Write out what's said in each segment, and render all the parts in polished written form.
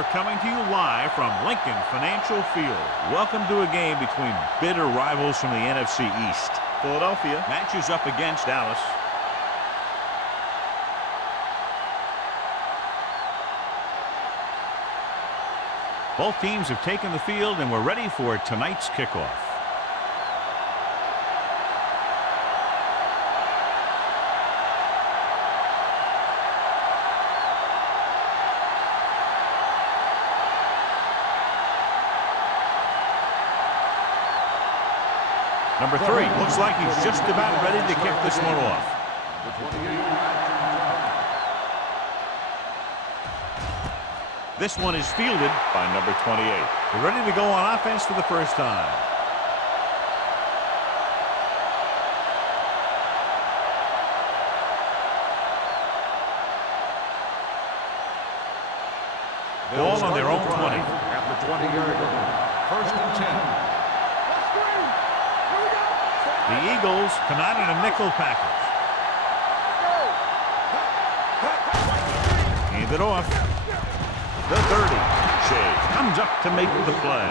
we're coming to you live from Lincoln Financial Field. Welcome to a game between bitter rivals from the NFC East. Philadelphia matches up against Dallas. Both teams have taken the field and we're ready for tonight's kickoff. Number 3 looks like he's just about ready to kick this one off. This one is fielded by number 28. They're ready to go on offense for the first time. Ball on their own 20. At the 20-yard line. 1st and 10. The Eagles come out in a nickel package. Hand it off. The 30. Shea comes up to make the play.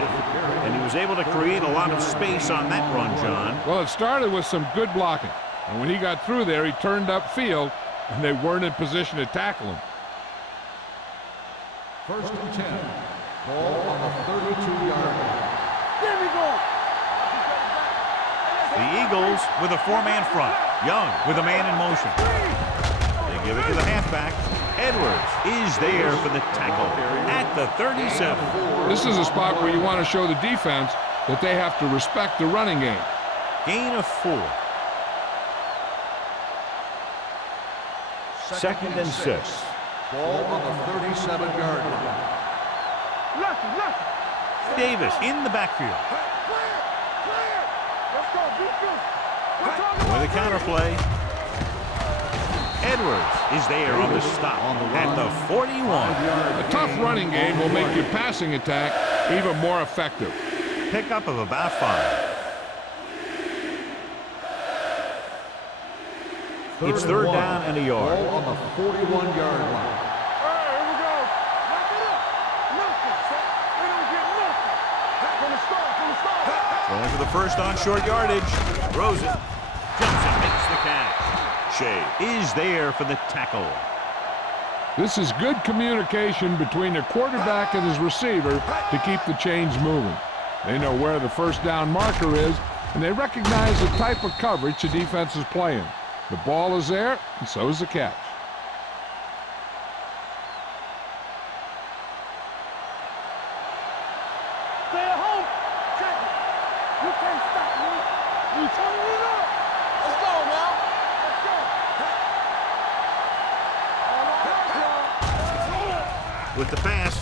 And he was able to create a lot of space on that run, John. Well, it started with some good blocking. And when he got through there, he turned upfield, and they weren't in position to tackle him. 1st and 10. Ball on the 32-yard line. There we go. The Eagles with a 4-man front. Young with a man in motion. They give it to the halfback. Edwards is there for the tackle at the 37. This is a spot where you want to show the defense that they have to respect the running game. Gain of 4. 2nd and 6. Ball on the 37-yard line. Davis in the backfield. With a counter play. Edwards is there on the stop at the 41. A tough running game will make your passing attack even more effective. Pickup of about 5. It's 3rd down and a yard. Ball on the 41-yard line. Going for the first on short yardage. Throws it. Jumps and makes the catch. Shea is there for the tackle. This is good communication between the quarterback and his receiver to keep the chains moving. They know where the first down marker is, and they recognize the type of coverage the defense is playing. The ball is there, and so is the catch. Stay at home. Check it. You can't stop me. You turning it up. Let's go now. Let's go. With the pass,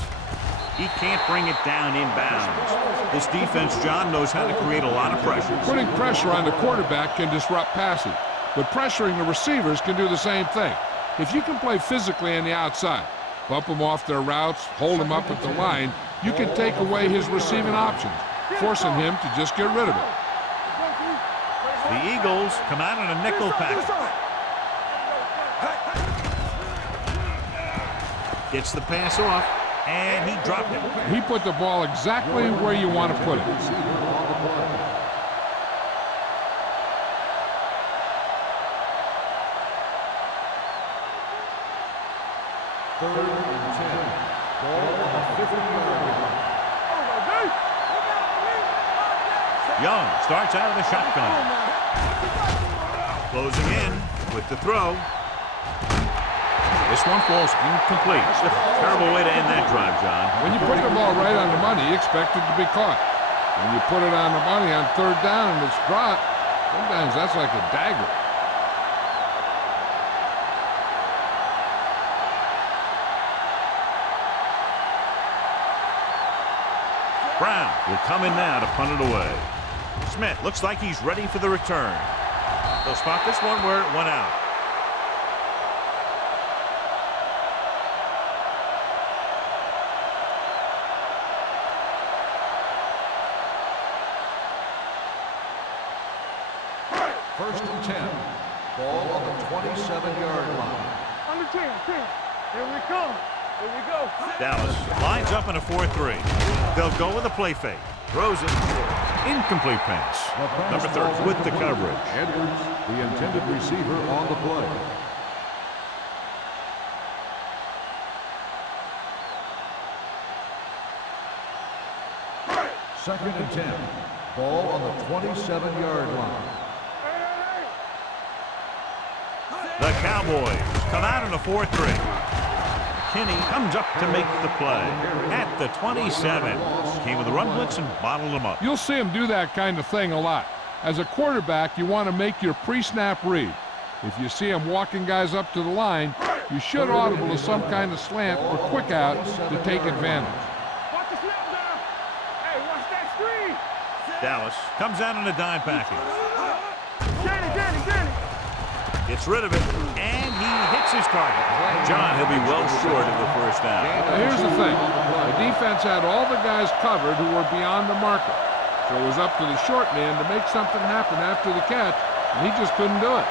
he can't bring it down inbounds. This defense, John, knows how to create a lot of pressure. Putting pressure on the quarterback can disrupt passing, but pressuring the receivers can do the same thing. If you can play physically on the outside, bump them off their routes, hold them up at the line, you can take away his receiving options, forcing him to just get rid of it. The Eagles come out in a nickel package. Gets the pass off, and he dropped it. He put the ball exactly where you want to put it. Third and 10. Ball on the 50-yard line. Young starts out of the shotgun. Closing in with the throw. This one falls incomplete. It's a terrible way to end that drive, John. When you put the ball right on the money, you expect it to be caught. When you put it on the money on 3rd down and it's dropped, sometimes that's like a dagger. Brown will come in now to punt it away. Smith looks like he's ready for the return. They'll spot this one where it went out. First and 10. Ball on the 27-yard line. On the 10. Here we come. Here we go. Dallas lines up in a 4-3. They'll go with a play fake. Throws it. Incomplete pass. Number 30 with the coverage. Edwards, the intended receiver on the play. Second and 10. Ball on the 27-yard line. The Cowboys come out in a 4-3. Kinney comes up to make the play at the 27. Came with a run blitz and bottled him up. You'll see him do that kind of thing a lot. As a quarterback, you want to make your pre-snap read. If you see him walking guys up to the line, you should audible to some kind of slant or quick out to take advantage. Watch the snap down. Hey, watch that screen. Dallas comes out in a dime package. Danny. Gets rid of it, and he hits his target. John, he'll be well short of the first down. Now, here's the thing. The defense had all the guys covered who were beyond the marker. So it was up to the short man to make something happen after the catch, and he just couldn't do it.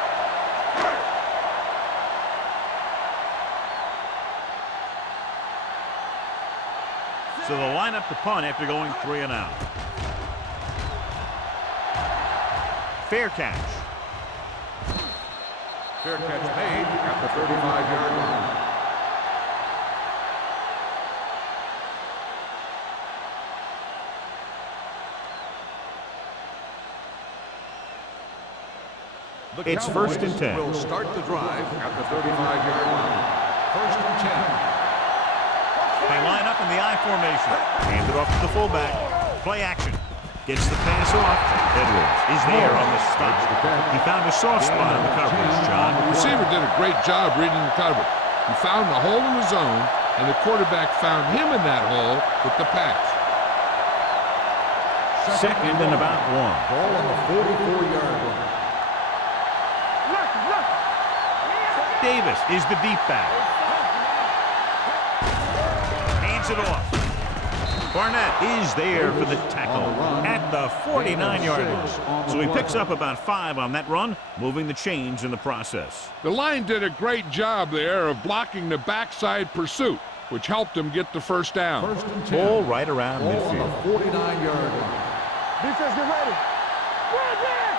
So they'll line up to punt after going 3 and out. Fair catch. Fair catch made at the 35-yard line. It's first and 10. Will start the drive at the 35-yard line. First and 10. They line up in the I formation. Hand it off to the fullback. Play action. Gets the pass off. Edwards is there on the stop. He found a soft spot in the coverage, John. The receiver did a great job reading the coverage. He found the hole in the zone, and the quarterback found him in that hole with the pass. Second and about 1. Ball on the 44-yard line. Davis is the deep back. Hands it off. Barnett is there for the tackle at the 49-yard line. So he picks up about 5 on that run, moving the chains in the process. The line did a great job there of blocking the backside pursuit, which helped him get the first down. First and 10. Ball right around Ball midfield. on the 49-yard line. Defense, get ready. Right there.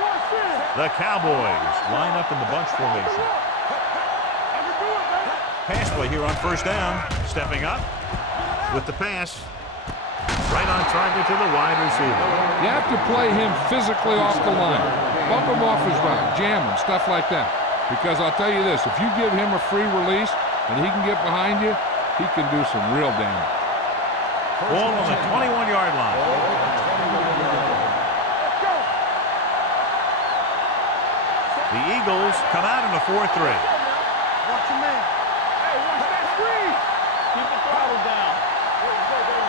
Watch it. The Cowboys line up in the bunch formation. I can do it, man. Pass play here on first down. Stepping up with the pass. Right on target to the wide receiver. You have to play him physically off the line. Bump him off his route, jam him, stuff like that. Because I'll tell you this, if you give him a free release and he can get behind you, he can do some real damage. Ball on the 21-yard line. The Eagles come out in a 4-3. Watch your man. Hey, watch that screen. Keep the throttle down. There you go, baby.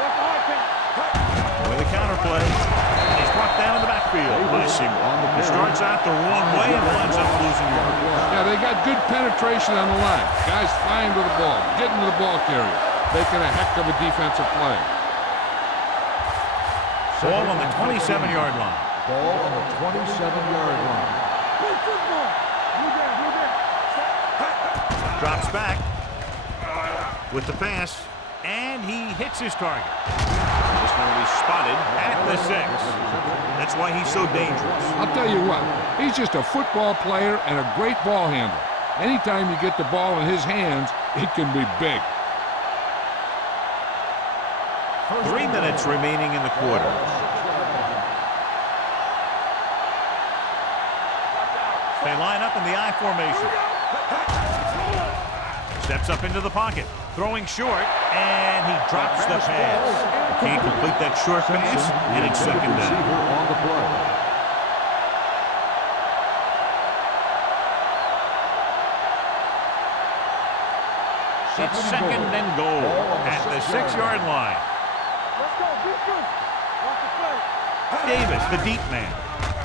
What's the hard count? With a counter play, and he's brought down in the backfield by Seymour. He starts out the wrong way and winds up losing yards. Yeah, they got good penetration on the line. Guys flying to the ball, getting to the ball carrier, making a heck of a defensive play. Ball on the 27-yard line. Ball on the 27-yard line. Play football. Blue there. Drops back with the pass, and he hits his target. This one will be spotted at the 6. That's why he's so dangerous. I'll tell you what, he's just a football player and a great ball handler. Anytime you get the ball in his hands, it can be big. 3 minutes remaining in the quarter. They line up in the I formation. Steps up into the pocket. Throwing short, and he drops the pass. Can't complete that short pass, and it's second down. On the play. It's second and goal at the 6-yard line. Let's go, defense. Watch the play. Davis, the deep man,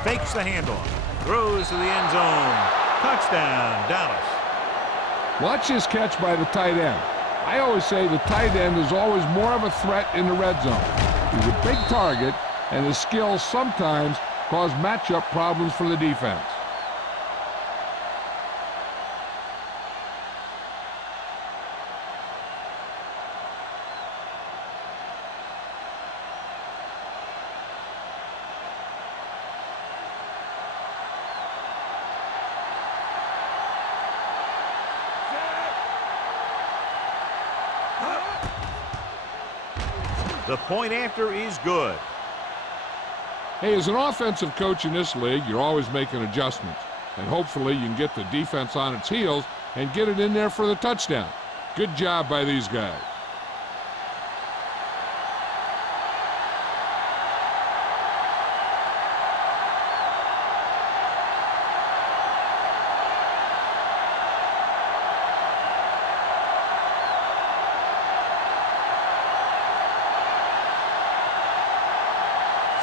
fakes the handoff. Throws to the end zone. Touchdown, Dallas. Watch this catch by the tight end. I always say the tight end is always more of a threat in the red zone. He's a big target, and his skills sometimes cause matchup problems for the defense. The point after is good. Hey, as an offensive coach in this league, you're always making adjustments. And hopefully you can get the defense on its heels and get it in there for the touchdown. Good job by these guys.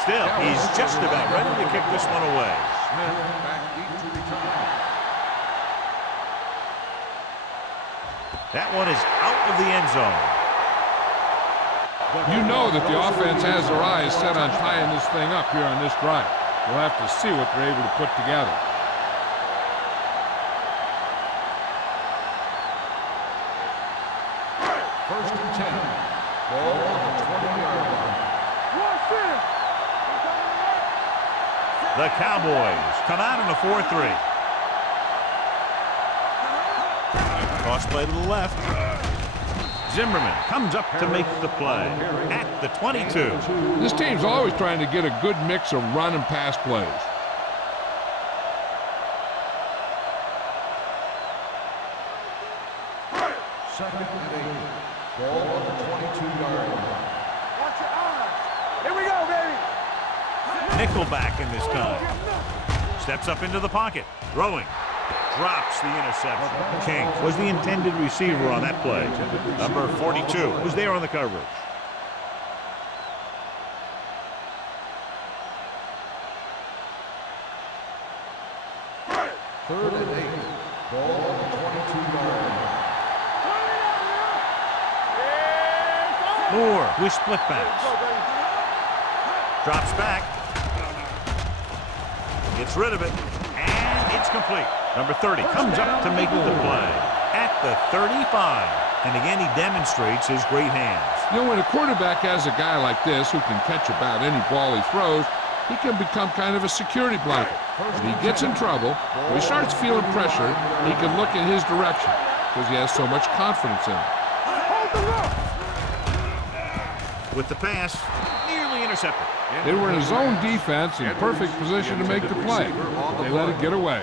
Still, he's just about ready to kick this one away. Smith back deep to return. That one is out of the end zone. You know that the offense has their eyes set on tying this thing up here on this drive. We'll have to see what they're able to put together. First and 10. Ball on the 20-yard line. The Cowboys come out in a 4-3. Cross play to the left. Zimmerman comes up to make the play at the 22. This team's always trying to get a good mix of run and pass plays. Second and 8. Ball on the 22-yard line. Watch your eyes. Here we go, baby. Nickelback in this time. Steps up into the pocket. Throwing. Drops the interception. King was the intended receiver on that play. Number 42 was there on the coverage. Third and 8. Ball on the 22-yard line. Moore with split backs. Drops back. Gets rid of it. And it's complete. Number 30 comes up to make the play at the 35. And again, he demonstrates his great hands. You know, when a quarterback has a guy like this who can catch about any ball he throws, he can become kind of a security blanket. When he gets in trouble, when he starts feeling pressure, he can look in his direction because he has so much confidence in him. With the pass, nearly intercepted. They were in his own defense in perfect position to make the play. They let it get away.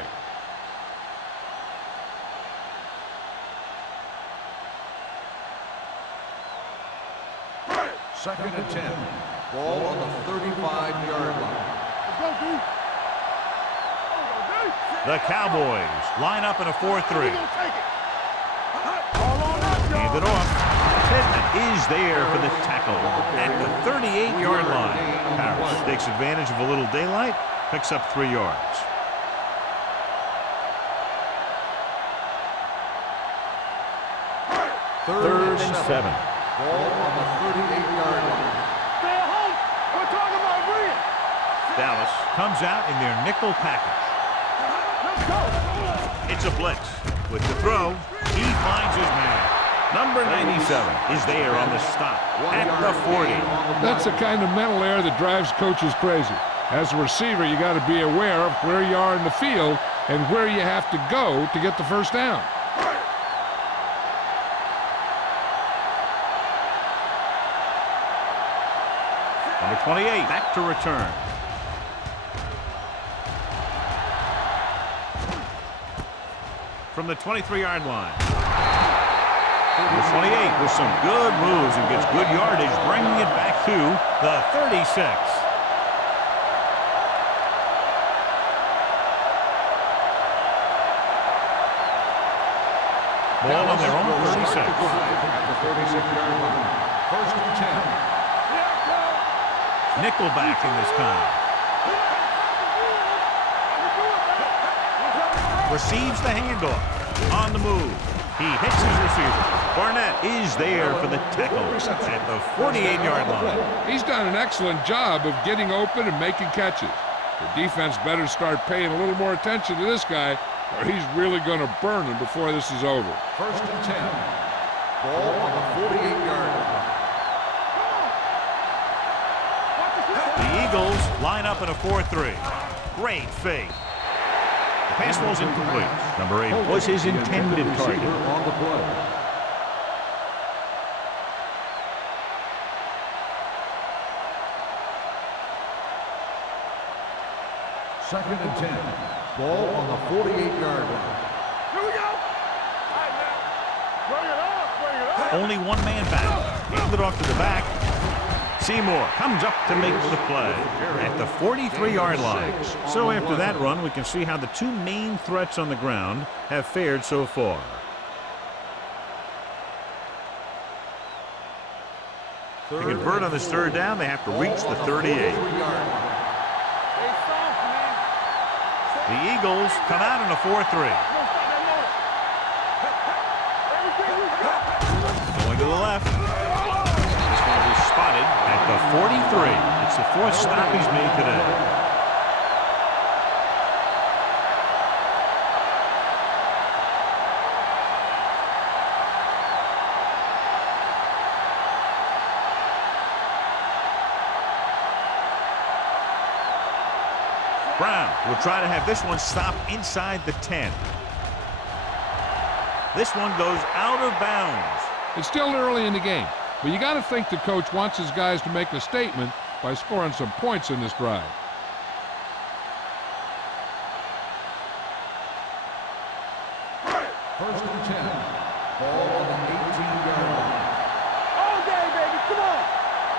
Second and 10. Ball on the 35-yard line. The Cowboys line up in a 4-3. Hand it off. Pittman is there for the tackle at the 38-yard line. Harris takes advantage of a little daylight, picks up 3 yards. Third and 7. Ball on the 38-yard line. Stay at home. We're talking about brilliant. Dallas comes out in their nickel package. Let's go. It's a blitz. With the throw, he finds his man. Number 97 is there on the stop at the 40. That's the kind of mental error that drives coaches crazy. As a receiver, you got to be aware of where you are in the field and where you have to go to get the first down. Number 28 back to return. From the 23-yard line. Number 28 with some good moves and gets good yardage, bringing it back to the 36. Ball on their own 36. At the 36-yard line. First and 10. Nickelback in this time. Receives the handoff. On the move. He hits his receiver. Barnett is there for the tackle at the 48-yard line. He's done an excellent job of getting open and making catches. The defense better start paying a little more attention to this guy, or he's really going to burn him before this is over. First and 10. Ball on the 48-yard line. The Eagles line up in a 4-3. Great fake. The pass ball's incomplete. Number 8 was his intended target. On the play. Second and 10. Ball on the 48-yard line. Here we go. All right, man. Bring it up. Bring it up. Only one man back. Handed off to the back. Seymour comes up to make the play at the 43-yard line. So after that run, we can see how the two main threats on the ground have fared so far. To convert on this third down, they have to reach the 38. Stay soft, man. The Eagles come out in a 4-3. Don't stop that motor. Everything we got. Going to the left. This one is spotted at the 43. It's the fourth stop he's made today. Brown will try to have this one stop inside the 10. This one goes out of bounds. It's still early in the game, but you got to think the coach wants his guys to make a statement by scoring some points in this drive. First and 10. Ball on the 18-yard line. All day, baby. Come on.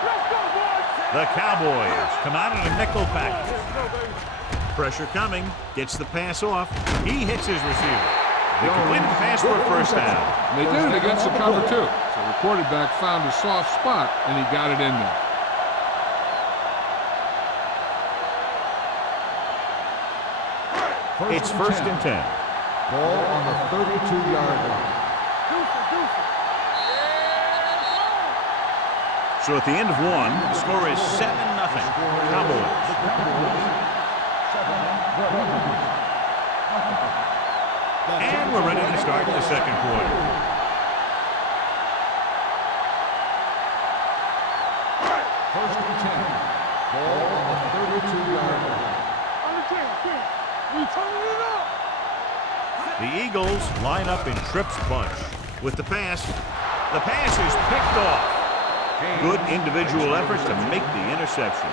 Let's go, boys. The Cowboys come out in a nickel package. Let's go, baby. Pressure coming. Gets the pass off. He hits his receiver. They completed the pass for a first down. And they did it against the cover, too. So the quarterback found a soft spot, and he got it in there. It's first and 10. Ball on the 32-yard line. Deuce it. So at the end of one, the score is 7-0. Cowboys. And we're ready to start the second quarter. First and 10. Ball on the 32-yard line. Understand. We turning it up. The Eagles line up in trips bunch. With the pass is picked off. Good individual effort to make the interception.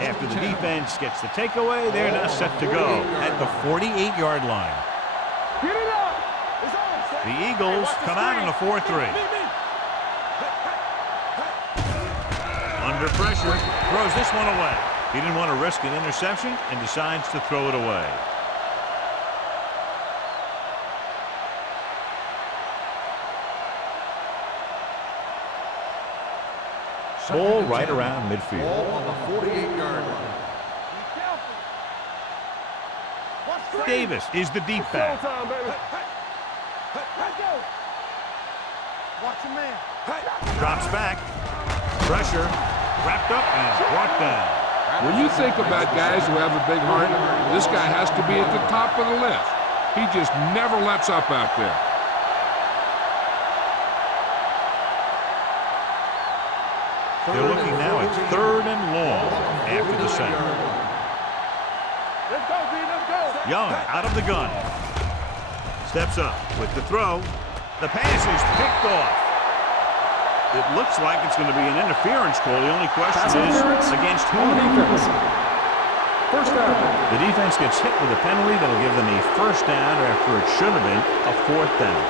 After the defense gets the takeaway, they're now set to go at the 48-yard line. Get it up. It's on. The Eagles come out in a 4-3. Under pressure, throws this one away. He didn't want to risk an interception and decides to throw it away. Ball right around midfield. Ball on the 48-yard line. Be careful. Watch the Davis is the deep back. Showtime, baby. Let's go. Watch your man. Drops back. Pressure. Wrapped up and brought down. When you think about guys who have a big heart, this guy has to be at the top of the list. He just never lets up out there. They're looking now at 3rd and long after the sack. Let's go, B. Let's go. Young out of the gun. Steps up with the throw. The pass is picked off. It looks like it's going to be an interference call. The only question is against whom? First down. The defense gets hit with a penalty that'll give them a first down after it should have been a 4th down.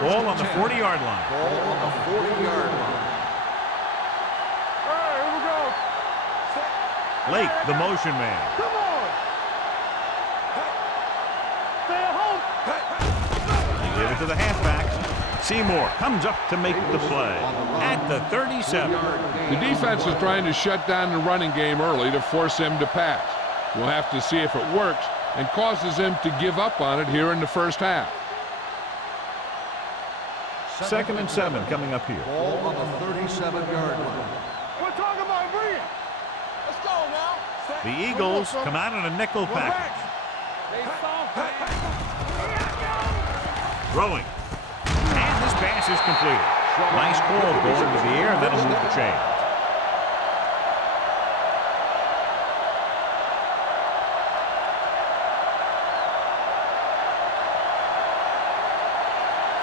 Ball on the 40-yard line. Ball on the 40-yard line. All right, here we go. Lake, the motion man. Come on. Stay at home. They give it to the halfback. Seymour comes up to make the play at the 37. The defense is trying to shut down the running game early to force him to pass. We'll have to see if it works and causes him to give up on it here in the first half. 2nd and 7 coming up here. Ball on the 37-yard line. We're talking about Bree. Let's go now. The Eagles come out in a nickel package. They soft, man. Throwing. And this pass is completed. Nice call going to the air. That'll move the chain.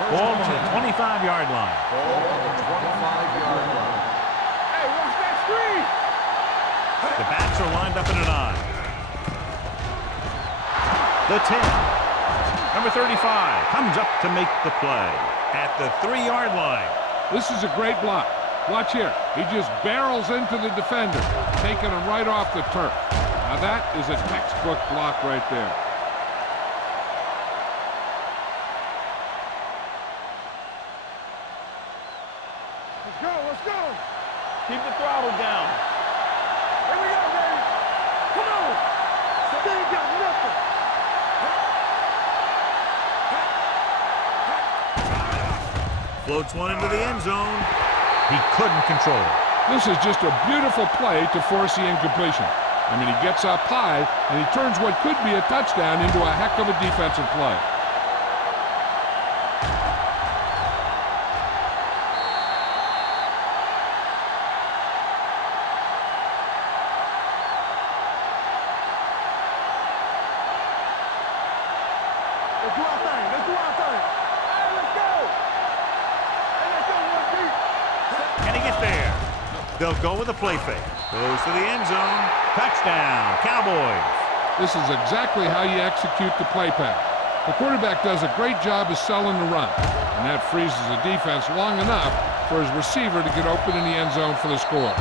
Ball on the 25-yard line. Ball on the 25-yard line. Hey, watch that screen. The backs are lined up in an I. The 10. Number 35 comes up to make the play at the 3-yard line. This is a great block. Watch here. He just barrels into the defender, taking him right off the turf. Now that is a textbook block right there. Let's go, let's go. Keep the throttle down. Here we go, baby. Come on. They ain't got nothing. Floats one into the end zone. He couldn't control it. This is just a beautiful play to force the incompletion. I mean, he gets up high, and he turns what could be a touchdown into a heck of a defensive play. Let's do our thing. Let's do our thing. Hey, let's go. Hey, let's go, one deep. Can he get there? They'll go with a play fake. Goes to the end zone. Touchdown, Cowboys. This is exactly how you execute the play pass. The quarterback does a great job of selling the run, and that freezes the defense long enough for his receiver to get open in the end zone for the score.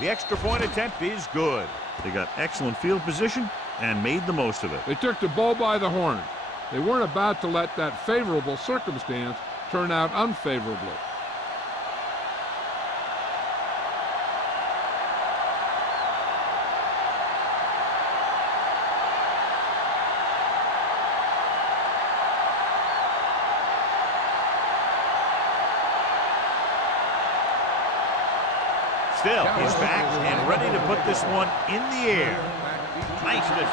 The extra point attempt is good. They got excellent field position and made the most of it. They took the bull by the horn. They weren't about to let that favorable circumstance turn out unfavorably. Still, he's back and ready to put this one in the air. Nice distance.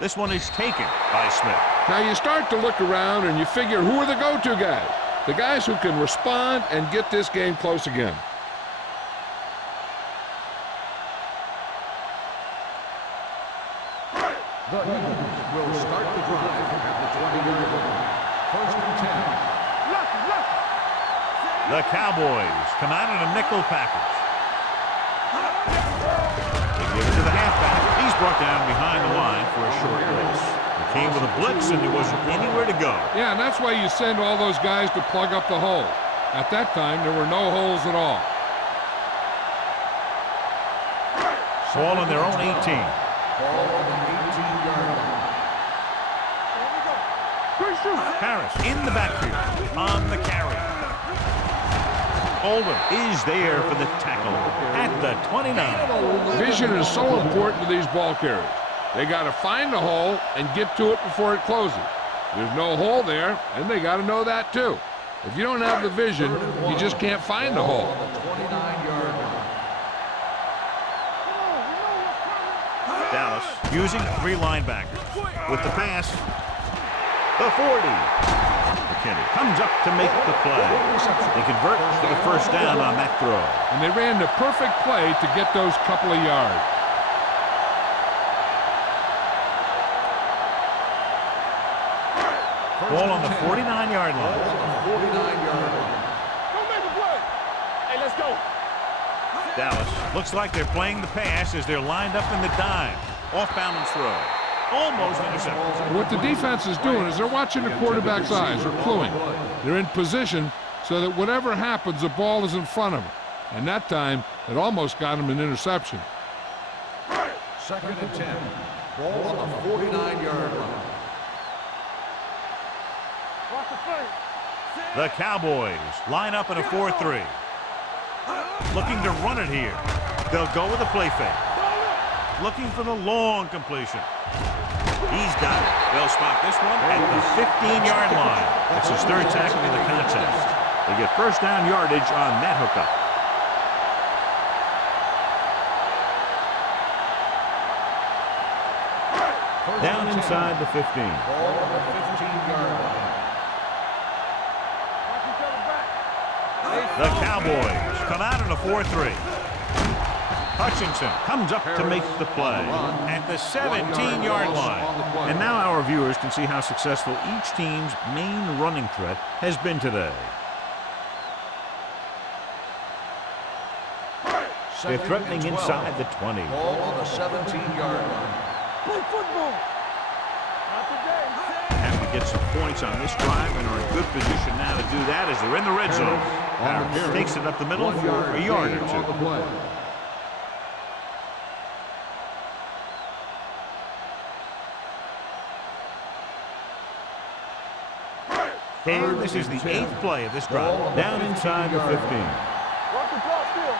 This one is taken by Smith. Now you start to look around and you figure, who are the go-to guys? The guys who can respond and get this game close again. The Eagles will start the drive at the 20-yard line. 1st and 10. The Cowboys come out in a nickel package. They give it to the halfback. He's brought down behind the line for a short blitz. He came with a blitz and there wasn't anywhere to go. Yeah, and that's why you send all those guys to plug up the hole. At that time, there were no holes at all. Ball on their own 18. Ball on the 18-yard line. Harris in the backfield on the carry. Oldham is there for the tackle at the 29. Vision is so important to these ball carriers. They got to find the hole and get to it before it closes. There's no hole there, and they got to know that too. If you don't have the vision, you just can't find the hole. On the 29-yard line. Dallas using 3 linebackers. With the pass, the 40. McKinney comes up to make the play. They convert to the first down on that throw. And they ran the perfect play to get those couple of yards. Ball on the 49-yard line. Ball on the 49-yard line. Don't make a play. Hey, let's go. Dallas looks like they're playing the pass as they're lined up in the dime. Off balance throw. Almost intercepted. What the defense is doing is they're watching the quarterback's eyes. They're cluing. They're in position so that whatever happens, the ball is in front of them. And that time, it almost got him an interception. 2nd and 10. Ball on the 49-yard line. Watch the play. The Cowboys line up in a 4-3. Looking to run it here. They'll go with a play fake. Looking for the long completion. He's got it. They'll spot this one at the 15-yard line. That's his 3rd tackle of the contest. They get first down yardage on that hookup. Down inside the 15. Ball on the 15-yard line. Watch each other back. The Cowboys come out in a 4-3. Hutchinson comes up to make the play at the 17-yard line. And now our viewers can see how successful each team's main running threat has been today. They're threatening inside the 20. Ball on the 17-yard line. Play football. Not today. Have to get some points on this drive and are in good position now to do that as they're in the red zone. Harris takes it up the middle for a yard or two. And this is the 8th play of this drive. Down inside the 15. Watch the clock still.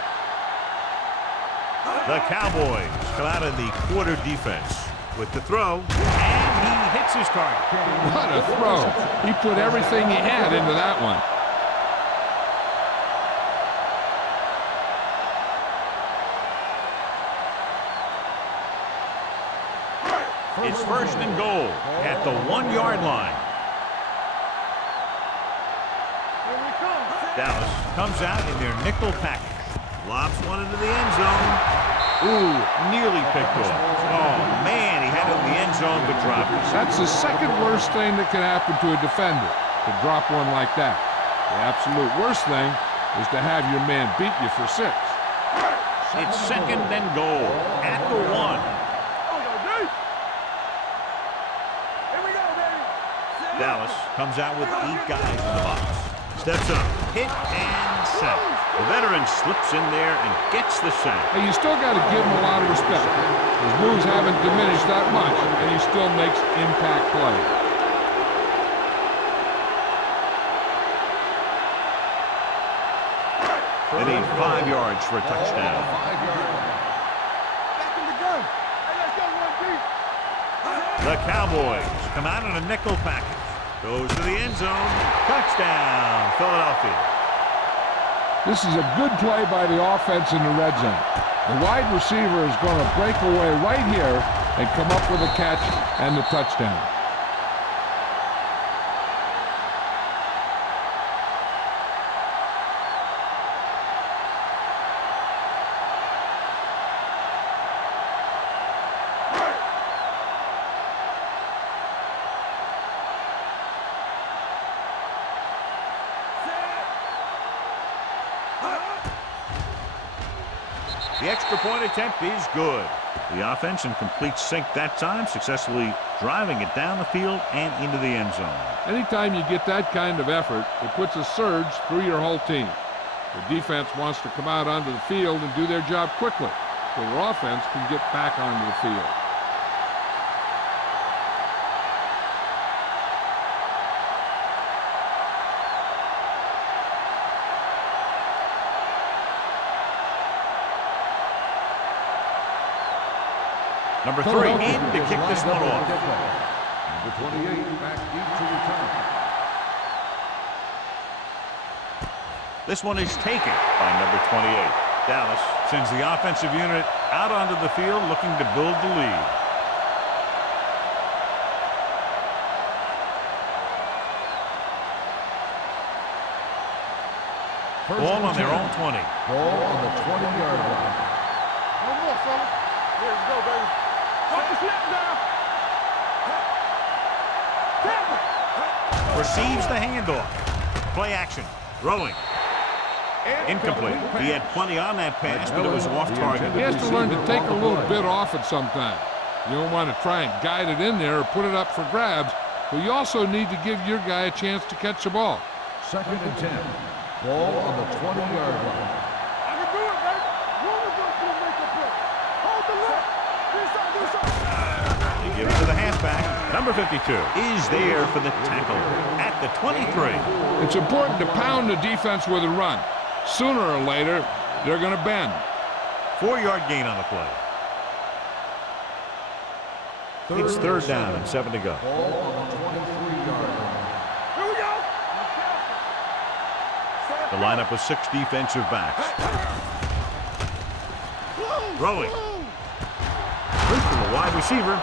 The Cowboys come out in the quarter defense with the throw, and he hits his target. What a throw. He put everything he had into that one. It's 1st and goal at the 1-yard line. Here we come. Dallas comes out in their nickel package. Lobs one into the end zone. Ooh, nearly picked off. Oh, man, he had it in the end zone but dropped it. That's the 2nd worst thing that can happen to a defender, to drop one like that. The absolute worst thing is to have your man beat you for 6. It's 2nd and goal at the 1. Oh, no, dude. Here we go, baby. Dallas comes out with 8 guys in the box. Steps up, hit and sack. The veteran slips in there and gets the sack. Hey, you still got to give him a lot of respect. His moves haven't diminished that much, and he still makes impact plays. They need 5 yards for a touchdown. 5-yard line. Back in the gun. Hey, let's go, one deep. The Cowboys come out in a nickel package. Goes to the end zone. Touchdown, Philadelphia. This is a good play by the offense in the red zone. The wide receiver is going to break away right here and come up with a catch and the touchdown. The extra point attempt is good. The offense in complete sync that time, successfully driving it down the field and into the end zone. Anytime you get that kind of effort, it puts a surge through your whole team. The defense wants to come out onto the field and do their job quickly, so their offense can get back onto the field. Number 3 in to kick this one off. Number 28 back deep to return. This one is taken by number 28. Dallas sends the offensive unit out onto the field looking to build the lead. Ball on their own 20. Ball on the 20-yard line. One more, fellas. Here we go, baby. Watch the slip down. Receives the handoff. Play action. Throwing. Incomplete. He had plenty on that pass, but it was off target. He has to learn to take a little bit off it sometime. You don't want to try and guide it in there or put it up for grabs, but you also need to give your guy a chance to catch the ball. Second and 10. Ball on the 20-yard line. I can do it, baby. Roll it up to make a play. Hold the left. Do something. They give it to the halfback. Number 52 is there for the tackle at the 23. It's important to pound the defense with a run. Sooner or later, they're going to bend. 4-yard gain on the play. It's third down and 7 to go. Ball on the 23-yard line. Here we go. The lineup with 6 defensive backs. Throwing. Good from the wide receiver.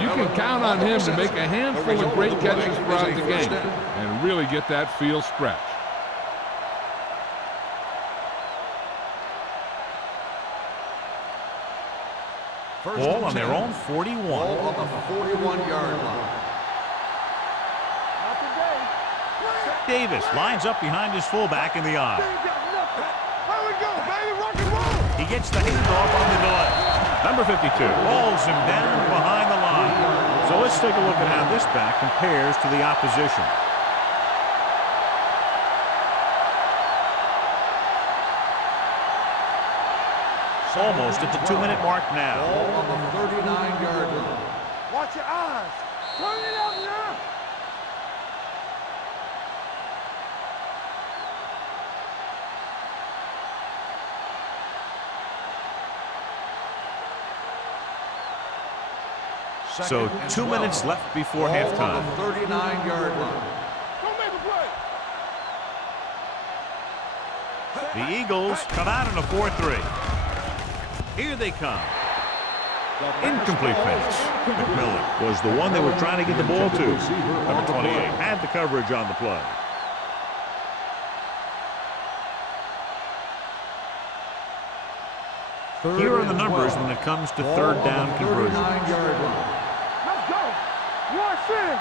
You can count on him to make a handful of great catches throughout the game and really get that field stretch. Ball on their own 41. Ball on the 41-yard line. Not today. Davis lines up behind his fullback in the eye. Ain't got nothing. Here we go, baby. Rock and roll. He gets the handoff on the delay. Number 52 rolls him down behind the line. So let's take a look at how this back compares to the opposition. Almost at the 2-minute mark now. Ball on the 39-yard line. Watch your eyes. Turn it up now. So 2 minutes left before Ball halftime. on the 39-yard line. Don't make a play. The Eagles come out in a 4-3. Here they come. Incomplete pass. McMillan was the one they were trying to get the ball to. Number 28 had the coverage on the play. Here are the numbers when it comes to third down conversions. 39-yard line. Let's go. Watch it.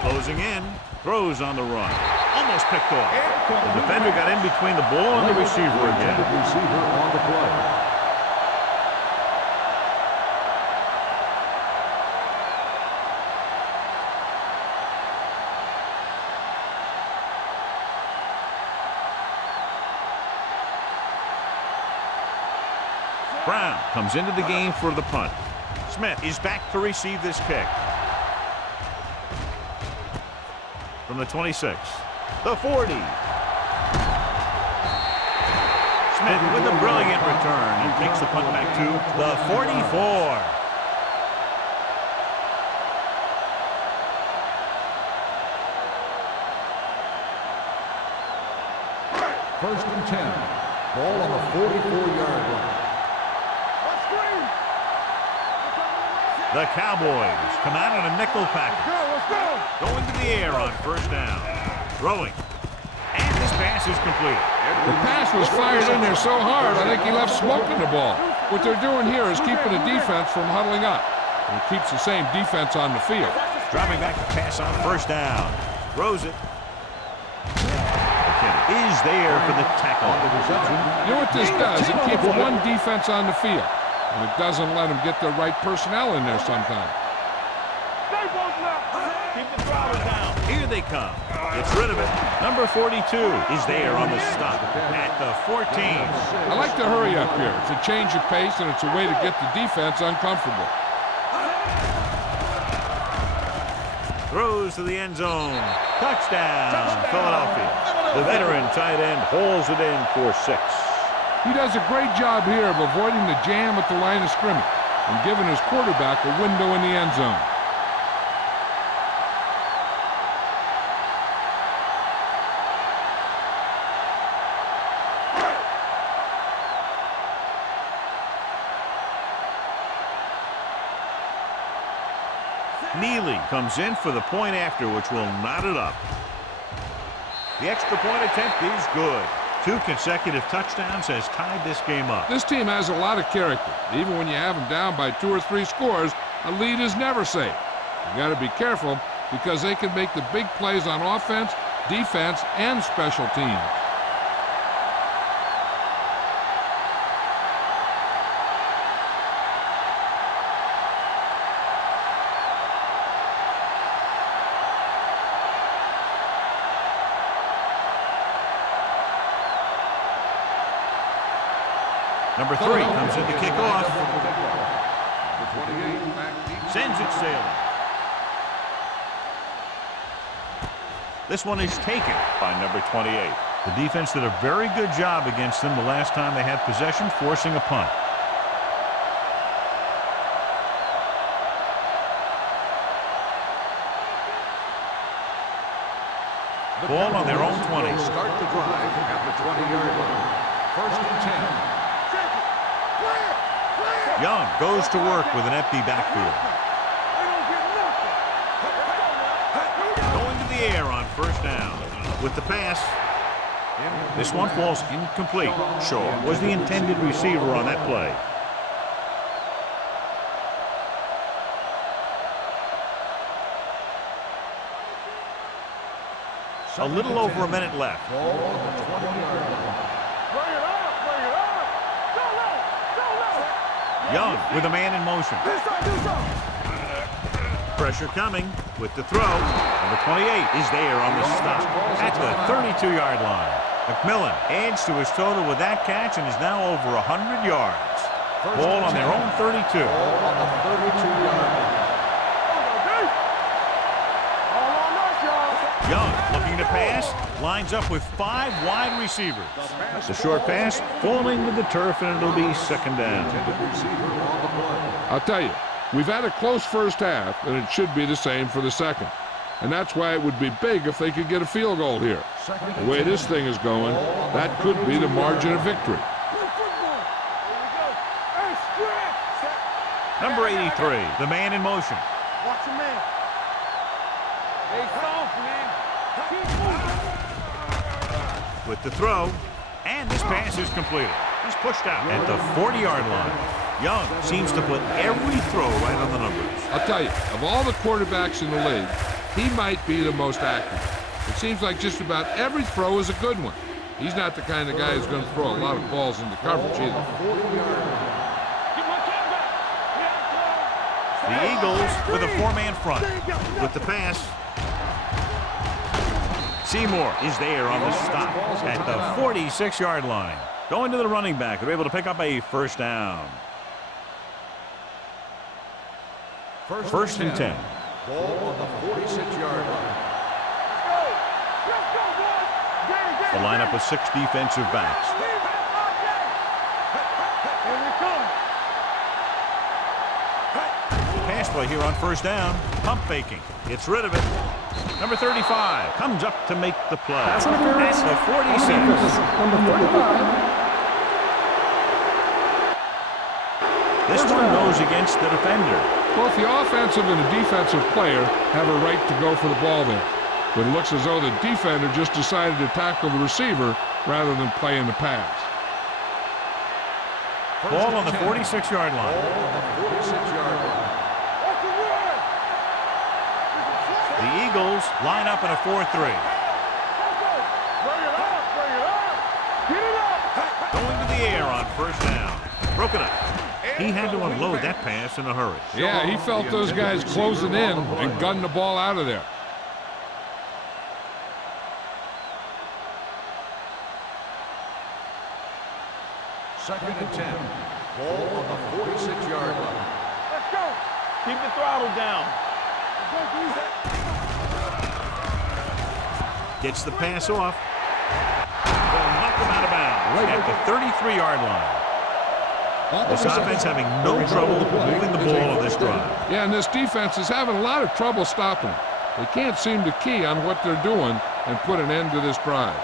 Closing in, throws on the run. Almost picked off. The defender got in between the ball and the receiver again. Receiver on the play. Brown comes into the game for the punt. Smith is back to receive this kick. From the 26, the 40. Smith with a brilliant return and takes the punt back to the 44. First and 10. Ball on the 44-yard line. Let's scream. The Cowboys come out in a nickel package. Let's go. Going to the air on first down. Throwing. And this pass is complete. The pass was fired in there so hard, I think he left smoke in the ball. What they're doing here is keeping the defense from huddling up. And it keeps the same defense on the field. Dropping back to pass on first down. Throws it. Is there for the tackle. You know what this does? It keeps one defense on the field. And it doesn't let them get the right personnel in there sometimes. Stay both left. Keep the throttle down. Here they come. Gets rid of it. Number 42 is there on the stop at the 14. I like to hurry up here. It's a change of pace, and it's a way to get the defense uncomfortable. Throws to the end zone. Touchdown, Philadelphia. The veteran tight end hauls it in for 6. He does a great job here of avoiding the jam at the line of scrimmage and giving his quarterback a window in the end zone. Neely comes in for the point after, which will knot it up. The extra point attempt is good. 2 consecutive touchdowns has tied this game up. This team has a lot of character. Even when you have them down by 2 or 3 scores, a lead is never safe. You got to be careful because they can make the big plays on offense, defense, and special teams. Number 3 comes in to kick off. The 28 back deep. Sends it sailing. This one is taken by number 28. The defense did a very good job against them the last time they had possession, forcing a punt. Ball on their own 20. Start the drive at the 20-yard line. First and 10. Young goes to work with an empty backfield. Going to the air on first down. With the pass, this one falls incomplete. Shaw was the intended receiver on that play. A little over a minute left. Ball on the 20-yard line. Bring it up, bring it up. Go low, go low. Young with a man in motion. Do something. Pressure coming with the throw. Number 28 is there on the stop at the 32-yard line. McMillan adds to his total with that catch and is now over 100 yards. Ball on their own 32. Ball on the 32-yard line. Young looking to pass, lines up with 5 wide receivers. The short pass falling to the turf, and it'll be second down. I'll tell you, we've had a close first half, and it should be the same for the second. And that's why it would be big if they could get a field goal here. The way this thing is going, that could be the margin of victory. Number 83, the man in motion. Watch your man. Hey, soft, man. With the throw, and this pass is completed. He's pushed out at the 40-yard line. Young seems to put every throw right on the numbers. I'll tell you, of all the quarterbacks in the league, he might be the most accurate. It seems like just about every throw is a good one. He's not the kind of guy who's going to throw a lot of balls into coverage either. The Eagles with a 4-man front. With the pass, Seymour is there on the stop at the 46-yard line. Going to the running back. They're able to pick up a first down. First and 10. Ball on the 46-yard line. The lineup with 6 defensive backs. Pass play here on first down. Pump faking. Gets rid of it. Number 35 comes up to make the play. That's the 46. Number 35. This one goes against the defender. Both the offensive and the defensive player have a right to go for the ball there. But it looks as though the defender just decided to tackle the receiver rather than play in the pass. Ball on the 46-yard line. Ball on the 46-yard line. The Eagles line up in a 4-3. Going to the air on first down. Broken up. He had to unload that pass in a hurry. Yeah, he felt those guys closing in and gunned the ball out of there. Second and 10. Ball on the 46-yard line. Let's go. Keep the throttle down. Gets the pass off. They'll knock him out of bounds at the 33-yard line. This offense having no trouble moving the ball on this drive. Yeah, and this defense is having a lot of trouble stopping them. They can't seem to key on what they're doing and put an end to this drive.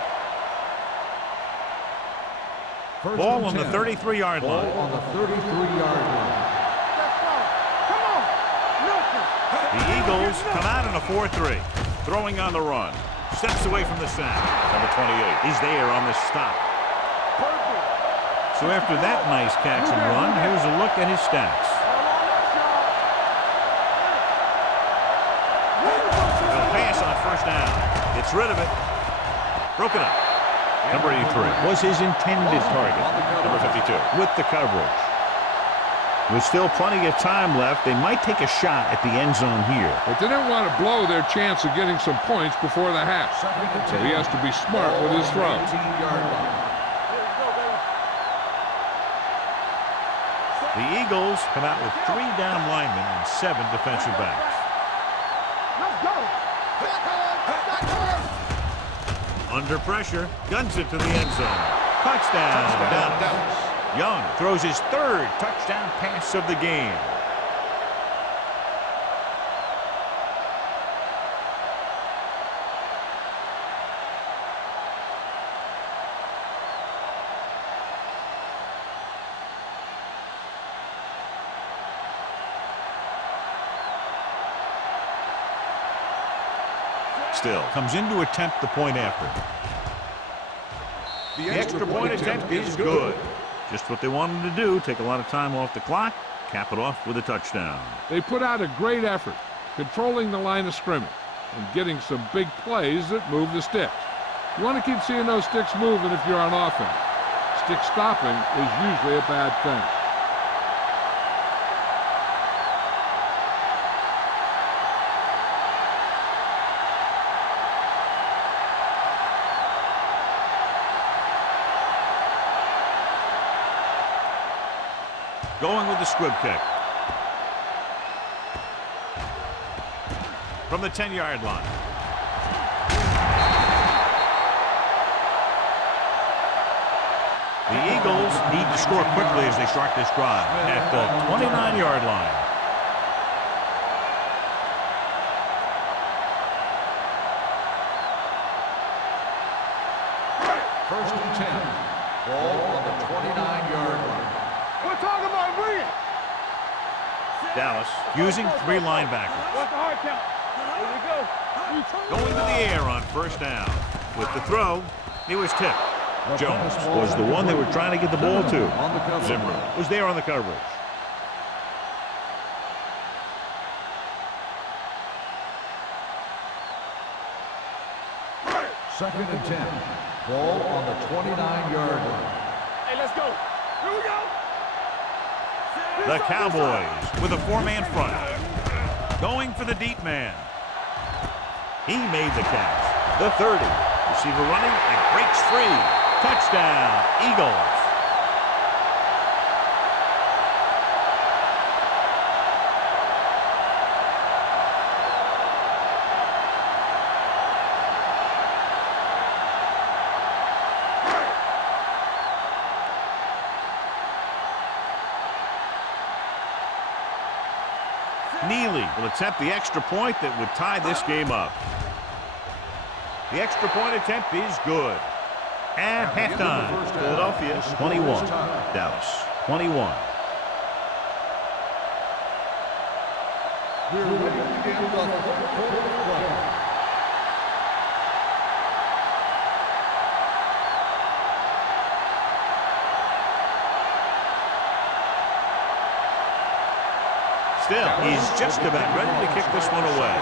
Ball on the 33-yard line. Ball on the 33-yard line. The Eagles come out in a 4-3. Throwing on the run. Steps away from the sack. Number 28 is there on the stop. So after that nice catch and run, here's a look at his stats. They'll pass on first down. Gets rid of it. Broken up. Number 83 was his intended target. Number 52 with the coverage. With still plenty of time left, they might take a shot at the end zone here. But they don't want to blow their chance of getting some points before the half. So he has to be smart with his throw. Eagles come out with 3 down linemen and 7 defensive backs. Let's go. Under pressure, guns it to the end zone. Touchdown, Dallas. Young throws his 3rd touchdown pass of the game. Still comes in to attempt the point after. The extra point attempt is good. Just what they wanted to do, take a lot of time off the clock, cap it off with a touchdown. They put out a great effort, controlling the line of scrimmage and getting some big plays that move the sticks. You want to keep seeing those sticks moving if you're on offense. Stick stopping is usually a bad thing. Going with the squib kick. From the 10-yard line. The Eagles need to score quickly as they start this drive at the 29-yard line. First and 10. Ball on the 29-yard line. We're talking about bringing. Dallas using 3 linebackers. What's the hard count? Here we go. Going to the air on first down. With the throw, he was tipped. Jones was the one they were trying to get the ball to. Zimmer was there on the coverage. Second and 10. Ball on the 29-yard line. Hey, let's go. Here we go. The Cowboys with a 4-man front. Going for the deep man. He made the catch. The 30. Receiver running and breaks free. Touchdown, Eagles. Neely will attempt the extra point that would tie this game up. The extra point attempt is good. At halftime, Philadelphia 21, Dallas 21. We're ready to begin the third quarter of play. Still, he's just about ready to kick this one away.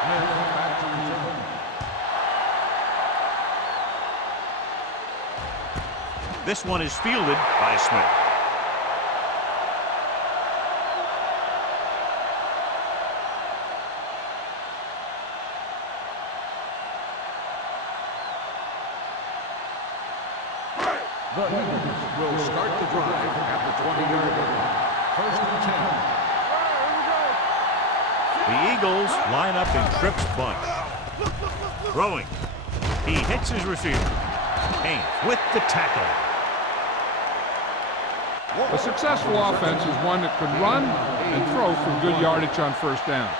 Smith back to return. This one is fielded by Smith. The Eagles will start the drive at the 20-yard line. First and 10. The Eagles line up in trips bunch. Throwing. He hits his receiver. Haynes with the tackle. A successful offense is one that can run and throw for good yardage on first down.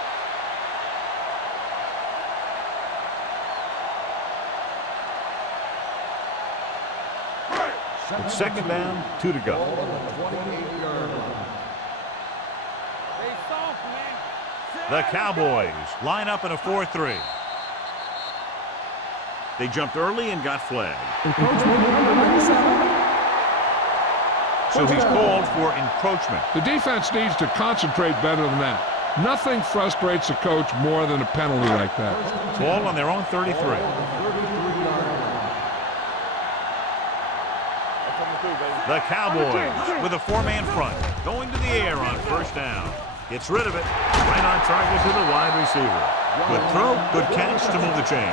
It's second down, 2 to go. Ball on the 28-yard line. Stay soft, man. The Cowboys line up in a 4-3. They jumped early and got flagged. Encroachment number 97. So he's called for encroachment. The defense needs to concentrate better than that. Nothing frustrates a coach more than a penalty like that. Ball on their own 33. Ball on the 33-yard line. The Cowboys with a 4-man front. Going to the air on first down. Gets rid of it. Right on target to the wide receiver. Good throw, good catch to move the chain.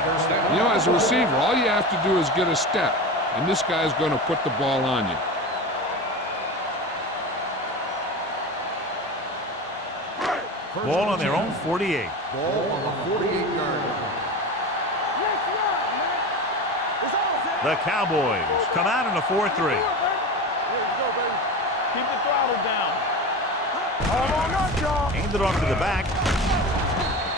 You know, as a receiver, all you have to do is get a step, and this guy's going to put the ball on you. Ball on their own 48. Ball on the 48-yard line. The Cowboys come out in a 4-3. There you go, baby. Keep the throttle down. Hold on up, y'all. Hand it off to the back.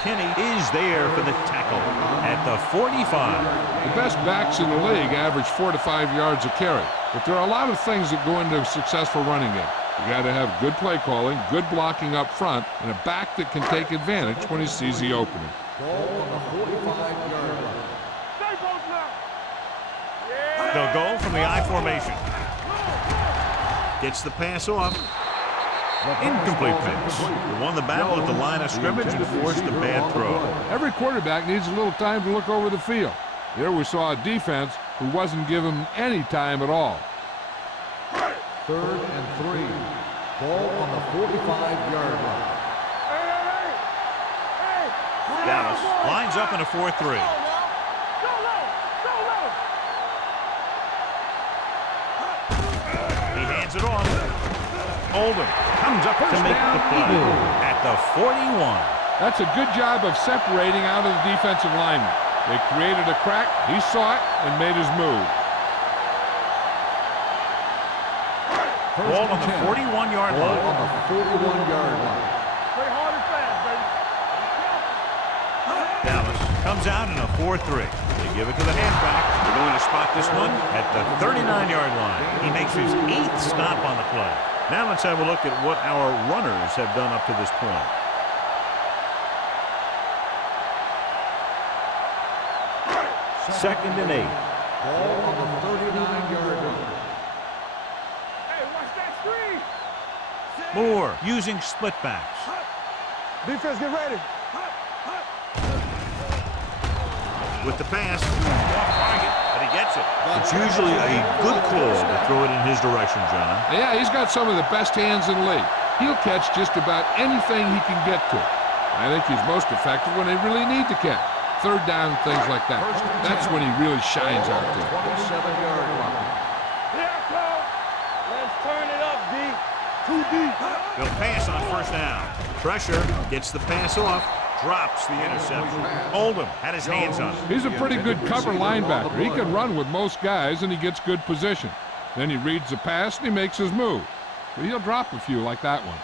Kenny is there for the tackle at the 45. The best backs in the league average 4 to 5 yards a carry. But there are a lot of things that go into a successful running game. You got to have good play calling, good blocking up front, and a back that can take advantage when he sees the opening. Ball on the 45-yard line. Stay close now. They'll go from the I formation. Gets the pass off. Incomplete pass. He won the battle at the line of scrimmage and forced a bad throw. Every quarterback needs a little time to look over the field. Here we saw a defense who wasn't given him any time at all. 3rd and 3. Ball on the 45-yard line. Dallas lines up in a 4-3. He hands it off. Oldham comes up to make the play at the 41. That's a good job of separating out of the defensive lineman. They created a crack, he saw it, and made his move. Ball on the 41-yard Ball line. on the 41-yard line. Play hard and fast, baby. Dallas comes out in a 4-3. They give it to the halfback. They're going to spot this one at the 39-yard line. He makes his 8th stop on the play. Now let's have a look at what our runners have done up to this point. Second and 8. Ball on the 39-yard line. Hey, watch that screen. Moore using split backs. Defense, get ready. With the pass, off target, but he gets it. It's usually a good call to throw it in his direction, John. Yeah, he's got some of the best hands in the league. He'll catch just about anything he can get to. I think he's most effective when they really need to catch. 3rd down, things like that. That's when he really shines out there. 27-yard line. Here I come. Let's turn it up, D. Too deep. They'll pass on 1st down. Pressure, gets the pass off, drops the interception. Oldham had his hands on it. He's a pretty good cover linebacker. He can run with most guys, and he gets good position. Then he reads the pass, and he makes his move. But he'll drop a few like that one.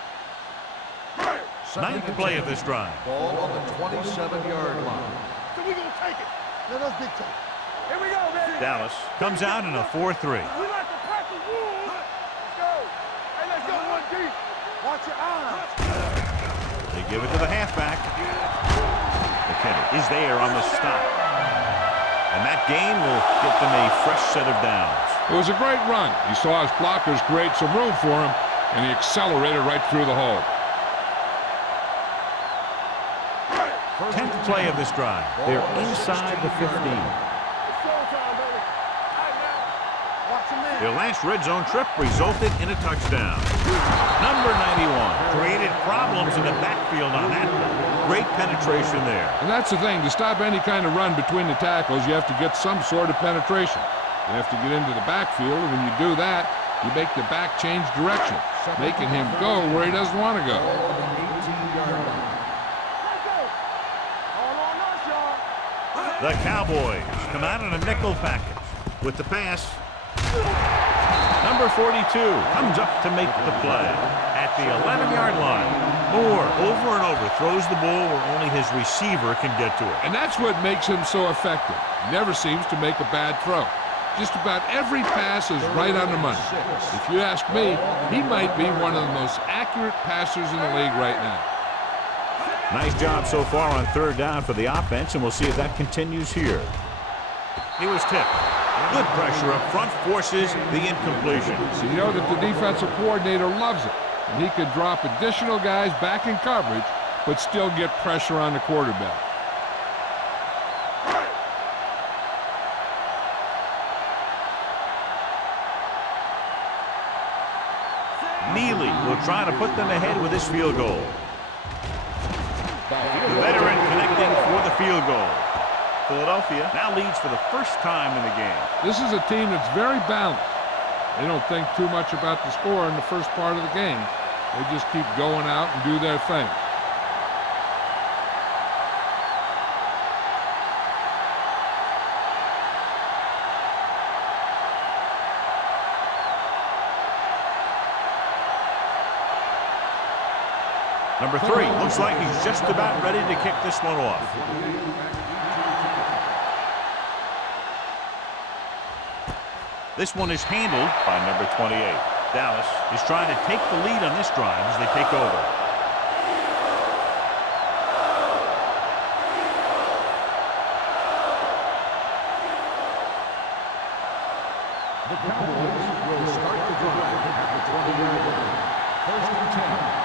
9th play of this drive. Ball on the 27-yard line. So we gonna take it. Let us dictate. Here we go, baby. Dallas comes out in a 4-3. We like to practice rules. Let's go. Hey, let's go one deep. Watch your eyes. They give it to the halfback. McKinney is there on the stop. And that gain will get them a fresh set of downs. It was a great run. He saw his blockers create some room for him, and he accelerated right through the hole. 10th play of this drive. They're inside the 15. It's showtime, baby. All right, now. Watch your man. Their last red zone trip resulted in a touchdown. Number 91 created problems in the backfield on that one. Great penetration there. And that's the thing. To stop any kind of run between the tackles, you have to get some sort of penetration. You have to get into the backfield, and when you do that, you make the back change direction, making him go where he doesn't want to go. Ball on the 18-yard line. Let's go. All on us, y'all. The Cowboys come out in a nickel package with the pass. Number 42 comes up to make the play at the 11-yard line. Moore over and over throws the ball where only his receiver can get to it. And that's what makes him so effective. He never seems to make a bad throw. Just about every pass is right on the money. If you ask me, he might be one of the most accurate passers in the league right now. Nice job so far on 3rd down for the offense, and we'll see if that continues here. He was tipped. Good pressure up front forces the incompletion. So you know that the defensive coordinator loves it. And he could drop additional guys back in coverage, but still get pressure on the quarterback. Neely will try to put them ahead with his field goal. The veteran connecting for the field goal. Philadelphia now leads for the first time in the game. This is a team that's very balanced. They don't think too much about the score in the first part of the game. They just keep going out and do their thing. Number 3 looks like he's just about ready to kick this one off. This one is handled by number 28. Dallas is trying to take the lead on this drive as they take over. The Cowboys will start the drive at the 20-yard line. First and 10.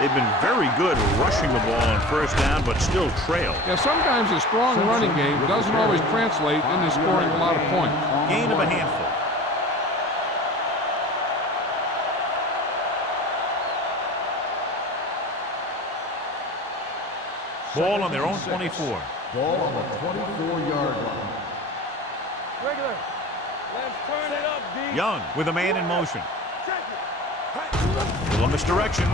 They've been very good rushing the ball on first down, but still trail. Yeah, sometimes a strong running game doesn't always translate into scoring a lot of points. Gain of a handful. Ball on their own 24. Ball on the 24-yard line. Regular. Let's turn it up, D. Young with a man in motion. Little misdirection.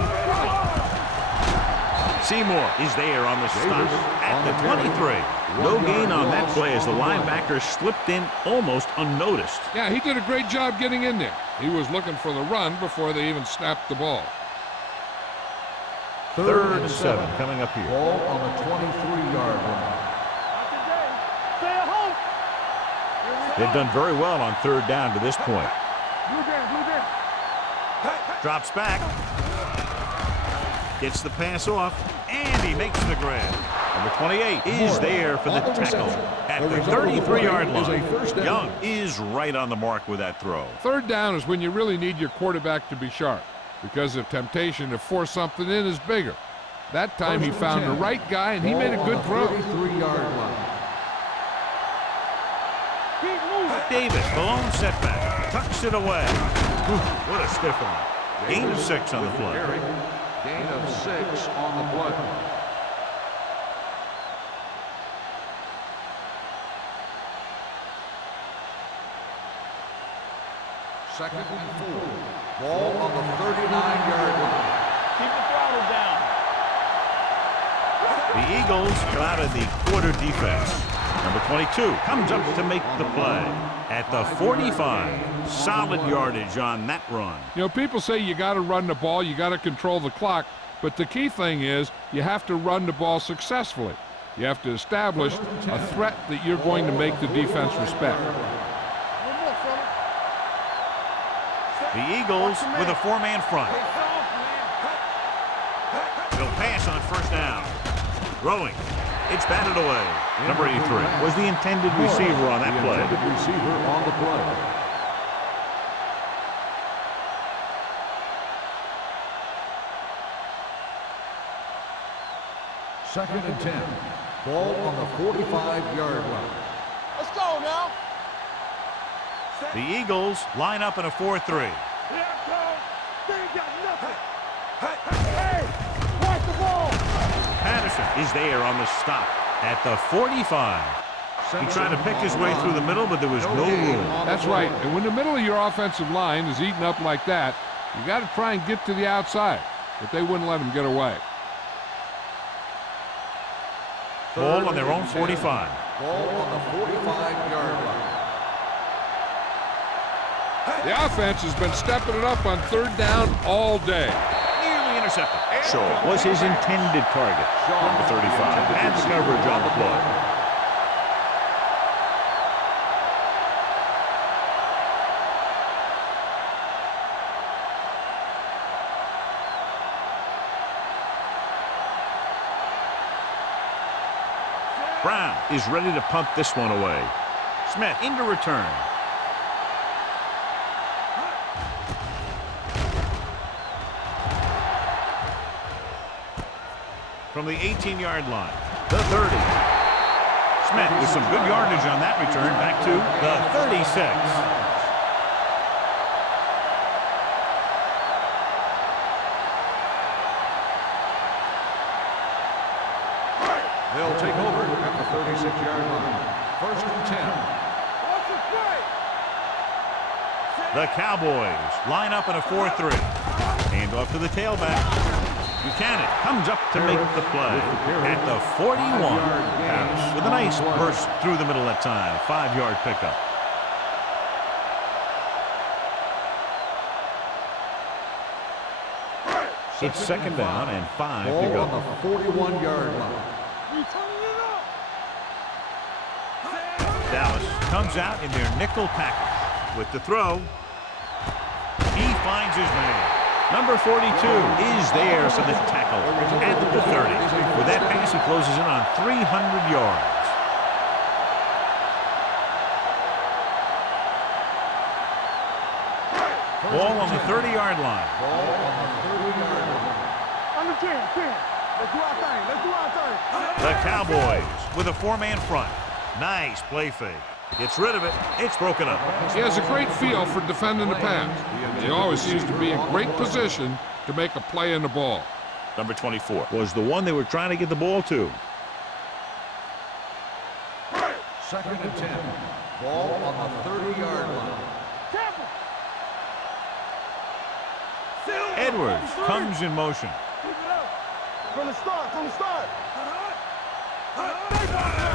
Seymour is there on the stop at the 23. No gain on that play as the linebacker slipped in almost unnoticed. Yeah, he did a great job getting in there. He was looking for the run before they even snapped the ball. Third and 7 coming up here. Ball on the 23-yard line. Stay at home. They've done very well on third down to this point. Blue game. Drops back. Gets the pass off. And he makes the grab. Number 28 is there for the tackle at the 33-yard line. Young is right on the mark with that throw. Third down is when you really need your quarterback to be sharp, because the temptation to force something in is bigger. That time he found the right guy, and he made a good throw. 33-yard line. Keep moving. Davis, the lone setback, tucks it away. What a stiff one. Gain of 6 on the play. Gain of 6 on the play. Second and 4. Ball on the 39-yard line. Keep the throttle down. The Eagles come out of the quarter defense. Number 22 comes up to make the play at the 45. Solid yardage on that run. You know, people say you got to run the ball, you got to control the clock, but the key thing is you have to run the ball successfully. You have to establish a threat that you're going to make the defense respect. The Eagles with a 4-man front. They'll pass on first down. Throwing. It's batted away. Number 83 was the intended receiver on that play. Intended receiver on the play. Second and 10. Ball on the 45-yard line. Let's go now. The Eagles line up in a 4-3. Here it comes. They ain't got nothing. Hey, watch the ball. Patterson is there on the stop at the 45. He tried to pick his way through the middle, but there was no room. That's right. And when the middle of your offensive line is eaten up like that, you got to try and get to the outside. But they wouldn't let him get away. Ball on their own 45. Ball on the 45-yard line. The offense has been stepping it up on third down all day. Nearly intercepted. Shaw was his intended target. Number 35 had the coverage on the play. Brown is ready to punt this one away. Smith into return. From the 18-yard line, the 30. Smith with some good yardage on that return, back to the 36. They'll take over at the 36-yard line. First and 10. What's the play? The Cowboys line up in a 4-3. Hand off to the tailback. Buchanan comes up to make the play at the 41. Pass with a nice burst through the middle that time. 5-yard pickup. It's second down and 5 to Ball go. on the 41-yard line. Dallas comes out in their nickel package. With the throw, he finds his man. Number 42 is there for the tackle at the 30. With that pass, he closes in on 300 yards. Ball on the 30-yard line. Ball on the 30-yard line. Under 10. Let's do our thing. The Cowboys with a 4-man front. Nice play fake. Gets rid of it. It's broken up. He has a great feel for defending the pass. He always seems to be in great position to make a play in the ball. Number 24 was the one they were trying to get the ball to. Second and 10. Ball on the 30-yard line. Edwards comes in motion. From the start.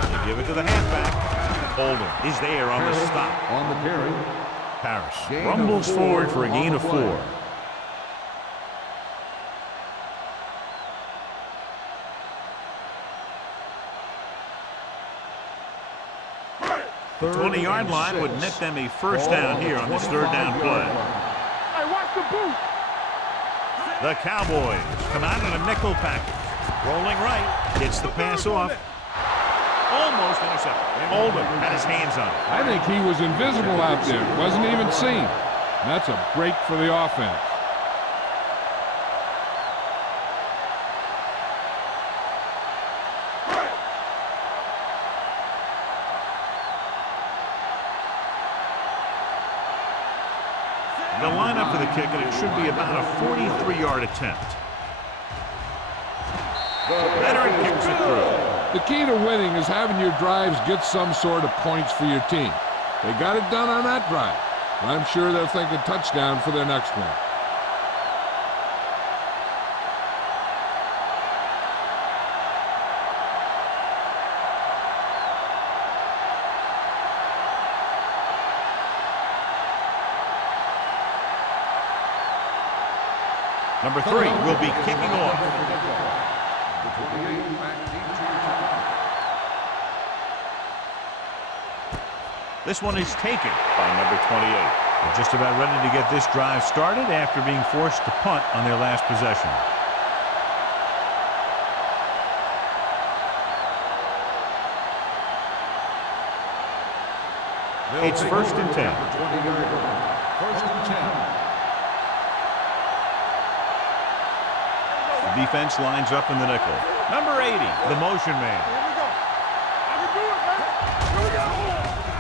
They give it to the halfback. Holden is there on the stop. On the carry. Paris Gain rumbles of 4 forward for a on gain the of play. 4. The 20-yard line would net them a first down here on this third down play. Hey, watch the boot. The Cowboys come out in a nickel package. Rolling right, gets the pass off. Almost intercepted. Holden had his hands on it. I think he was invisible out there. Wasn't even seen. That's a break for the offense. The lineup for the kick, and it should be about a 43-yard attempt. Veteran kicks it through. The key to winning is having your drives get some sort of points for your team. They got it done on that drive. I'm sure they're thinking touchdown for their next one. Number 3 will be kicking off. This one is taken by number 28. They're just about ready to get this drive started after being forced to punt on their last possession. It's first and 10. First and 10. The defense lines up in the nickel. Number 80, the motion man. Here we go. I can do it, man. Here we go.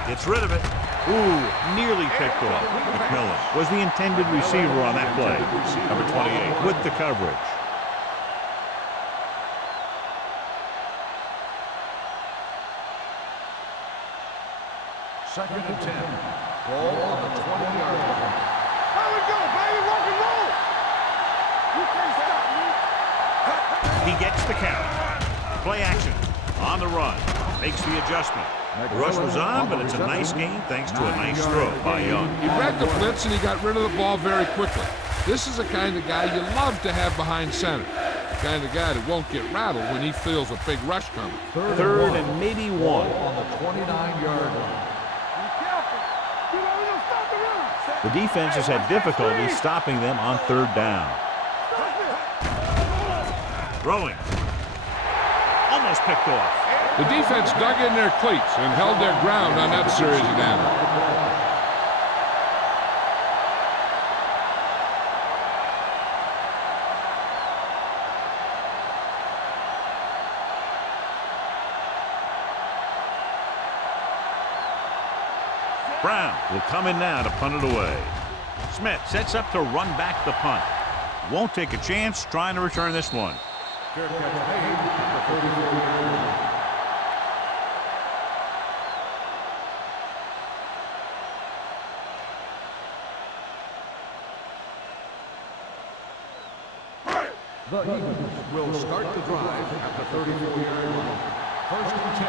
Gets rid of it. Ooh, nearly picked off. McMillan was the intended receiver on that play. Number 28 with the coverage. Second and 10. Ball on the 20-yard line. Here we go, baby. Rock and roll. You can't stop me. He gets the count. Play action. On the run. Makes the adjustment. The rush was on, but it's a nice gain thanks to a nice throw by Young. He read the blitz and he got rid of the ball very quickly. This is the kind of guy you love to have behind center. The kind of guy that won't get rattled when he feels a big rush coming. Third and maybe 1. Ball on the 29-yard line. Be careful. You know, we don't stop the run. The defense has had difficulty stopping them on third down. Stop it. Throwing. Almost picked off. The defense dug in their cleats and held their ground on that series of downs. Brown will come in now to punt it away. Smith sets up to run back the punt. Won't take a chance trying to return this one. Fair catch made at the 34-yard line. The Eagles will start the drive at the 34-yard line. First and 10.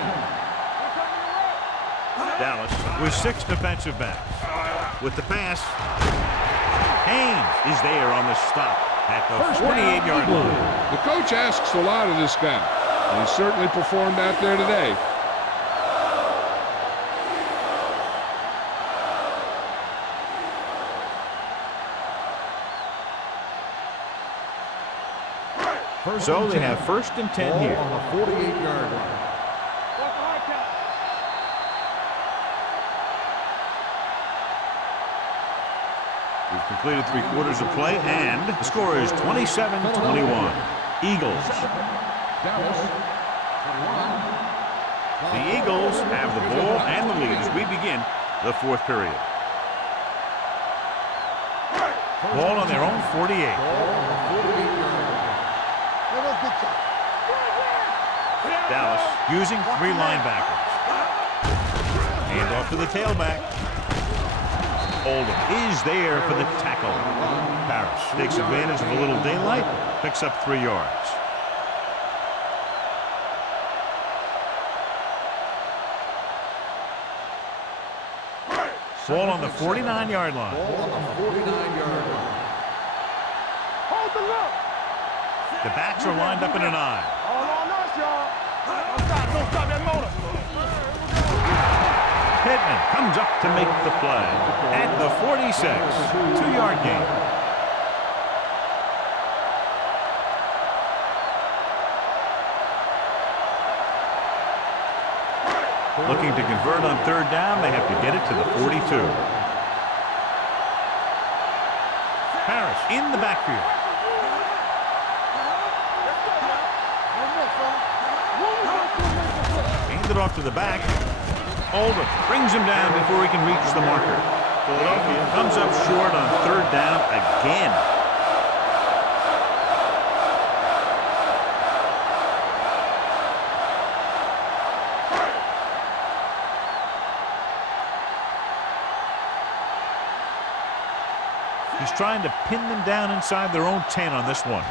Dallas with 6 defensive backs. With the pass, Haynes is there on the stop. at the 48-yard line. The coach asks a lot of this guy, and he certainly performed out there today. So they have 1st and 10 here. On the 48-yard line. We've completed 3 quarters of play, and the score is 27-21. Eagles. Dallas, 21. The Eagles have the ball and the lead as we begin the 4th period. Ball on their own 48. Dallas using 3 linebackers. Hand off to the tailback. Oldham is there for the tackle. Parrish takes advantage of a little daylight, picks up 3 yards. Ball on the 49-yard line. Ball on the 49-yard line. Hold the look. The backs are lined up in an eye. All on us, y'all. Don't stop that motor. Pittman comes up to make the play at the 46. 2-yard gain. Looking to convert on 3rd down, they have to get it to the 42. Parrish in the backfield. Handed off to the back. Oldham brings him down before he can reach the marker. Philadelphia comes up short on 3rd down again. He's trying to pin them down inside their own 10 on this one.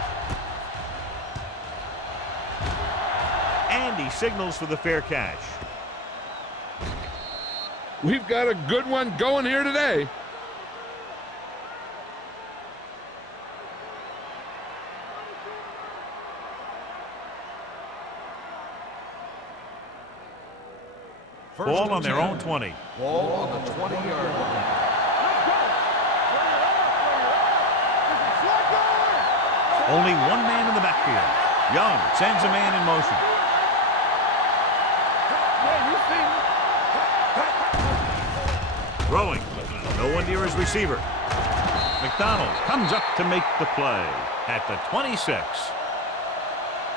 And he signals for the fair catch. We've got a good one going here today. Ball on their own 20. Ball on the 20-yard line. Only 1 man in the backfield. Young sends a man in motion. Throwing. No one near his receiver. McDonald comes up to make the play at the 26.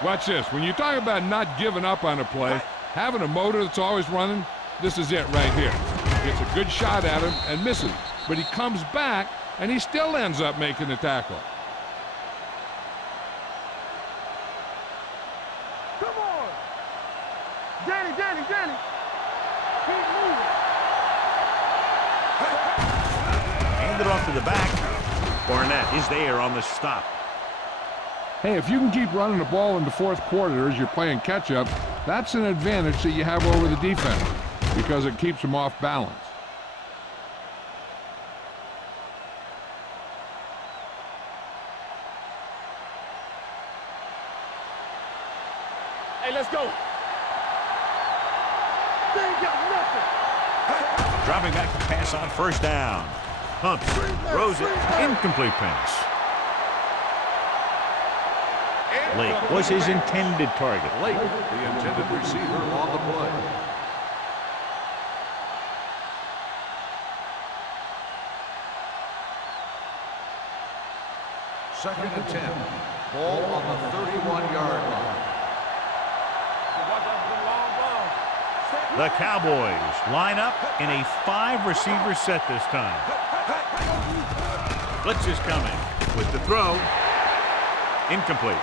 Watch this. When you talk about not giving up on a play, having a motor that's always running, this is it right here. Gets a good shot at him and misses. But he comes back, and he still ends up making the tackle. Come on. Danny. Keep moving. Handed off to the back. Barnett is there on the stop. Hey, if you can keep running the ball in the 4th quarter as you're playing catch-up, that's an advantage that you have over the defense because it keeps them off balance. Hey, let's go. They ain't got nothing. Dropping back to pass on 1st down. Pumps, throws it, incomplete pass. Lake was his intended target. Lake, the intended receiver on the play. Second and 10. Ball on the 31-yard line. The Cowboys line up in a 5-receiver set this time. Blitz is coming with the throw. Incomplete.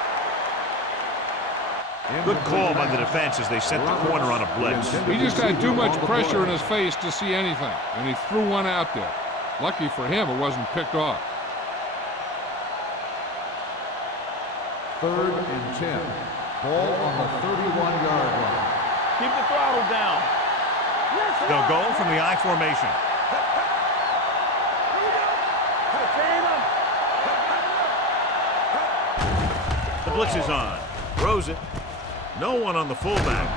Good call by the defense as they set the corner on a blitz. He just had too much pressure in his face to see anything, and he threw one out there. Lucky for him, it wasn't picked off. 3rd and 10. Ball on the 31-yard line. Keep the throttle down. They'll go from the I formation. blitz is on. Throws it. No one on the fullback.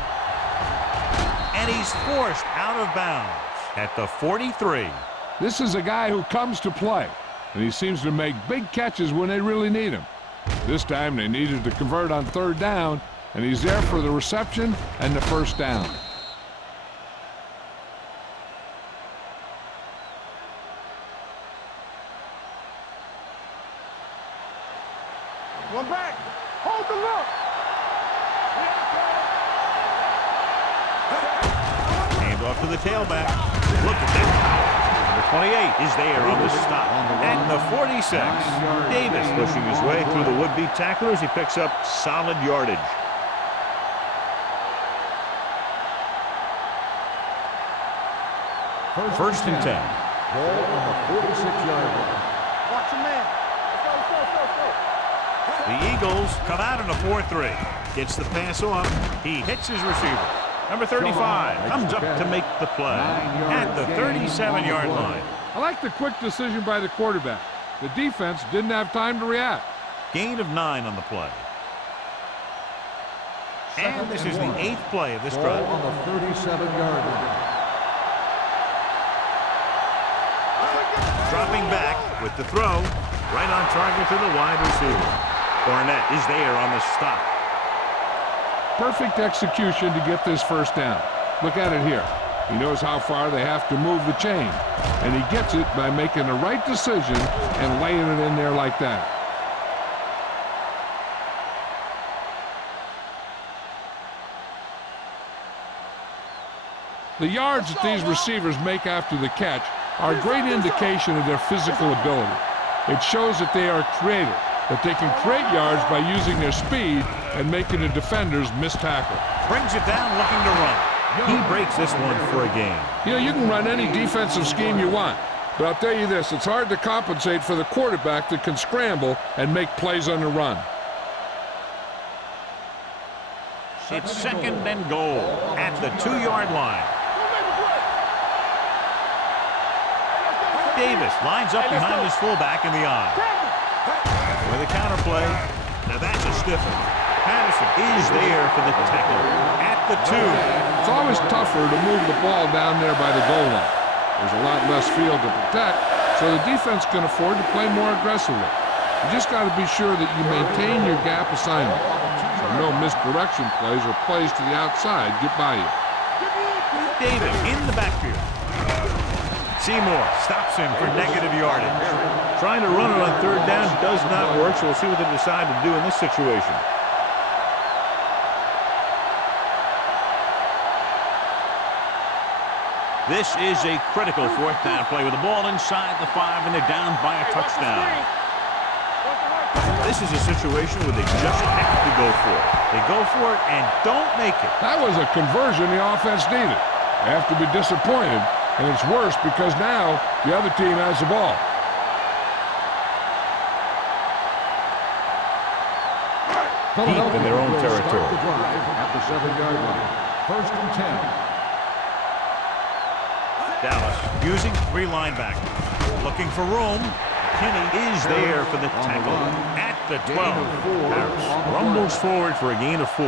And he's forced out of bounds at the 43. This is a guy who comes to play, and he seems to make big catches when they really need him. This time they needed to convert on third down, and he's there for the reception and the first down. One back. Hold the look. Hand off to the tailback. Look at that. Number 28 is there on the stop. At the 46. Davis pushing his way through the would-be tacklers. He picks up solid yardage. First and 10. Ball on the 46-yard line. Watch your man. Let's go. The Eagles come out in a 4-3. Gets the pass off. He hits his receiver. Number 35 comes up to make the play at the 37-yard line. I like the quick decision by the quarterback. The defense didn't have time to react. Gain of 9 on the play. And this is the 8th play of this drive. Ball on the 37-yard line. Dropping back with the throw. Right on target to the wide receiver. Barnett is there on the stop. Perfect execution to get this first down. Look at it here. He knows how far they have to move the chain, and he gets it by making the right decision and laying it in there like that. The yards that these receivers make after the catch are a great indication of their physical ability. It shows that they are creative, that they can create yards by using their speed and making the defenders miss tackle. Brings it down looking to run. He breaks this one for a gain. You know, you can run any defensive scheme you want, but I'll tell you this, it's hard to compensate for the quarterback that can scramble and make plays on the run. It's second and goal at the 2-yard line. Davis lines up behind his fullback in the eye. With a counter play. Now that's a stiff one. Patterson is there for the tackle at the 2. It's always tougher to move the ball down there by the goal line. There's a lot less field to protect, so the defense can afford to play more aggressively. You just got to be sure that you maintain your gap assignment, so no misdirection plays or plays to the outside get by you. Davis in the backfield. Seymour stops him for negative yardage. Trying to run it on third down does not work, so we'll see what they decide to do in this situation. This is a critical fourth down play with the ball inside the 5 and they're down by a touchdown. This is a situation where they just have to go for it. They go for it and don't make it. That was a conversion the offense needed. They have to be disappointed, and it's worse because now the other team has the ball. Deep in their own territory. At the 7-yard line. First and 10. Dallas using 3 linebackers. Looking for room. Kinney is there for the tackle at the 12. Harris rumbles forward for a gain of 4.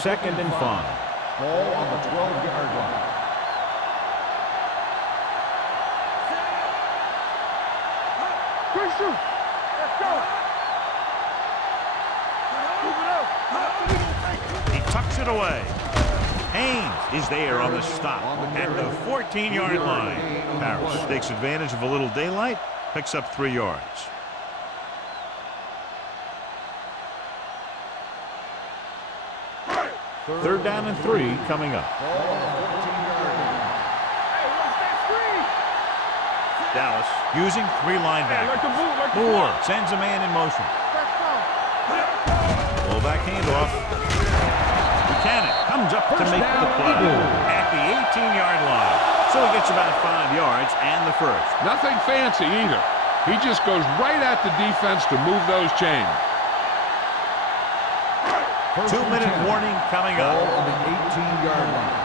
Second and 5. Ball on the 12-yard line. Let's go. He tucks it away. Haynes is there on the stop at the 14-yard line. Harris takes advantage of a little daylight, picks up 3 yards. Third down and 3 coming up. Dallas using 3 linebackers. Moore sends a man in motion. Fullback handoff. Buchanan comes up to make the play at the 18-yard line. So he gets about 5 yards and the first. Nothing fancy either. He just goes right at the defense to move those chains. 2-minute warning coming up. Ball on the 18-yard line.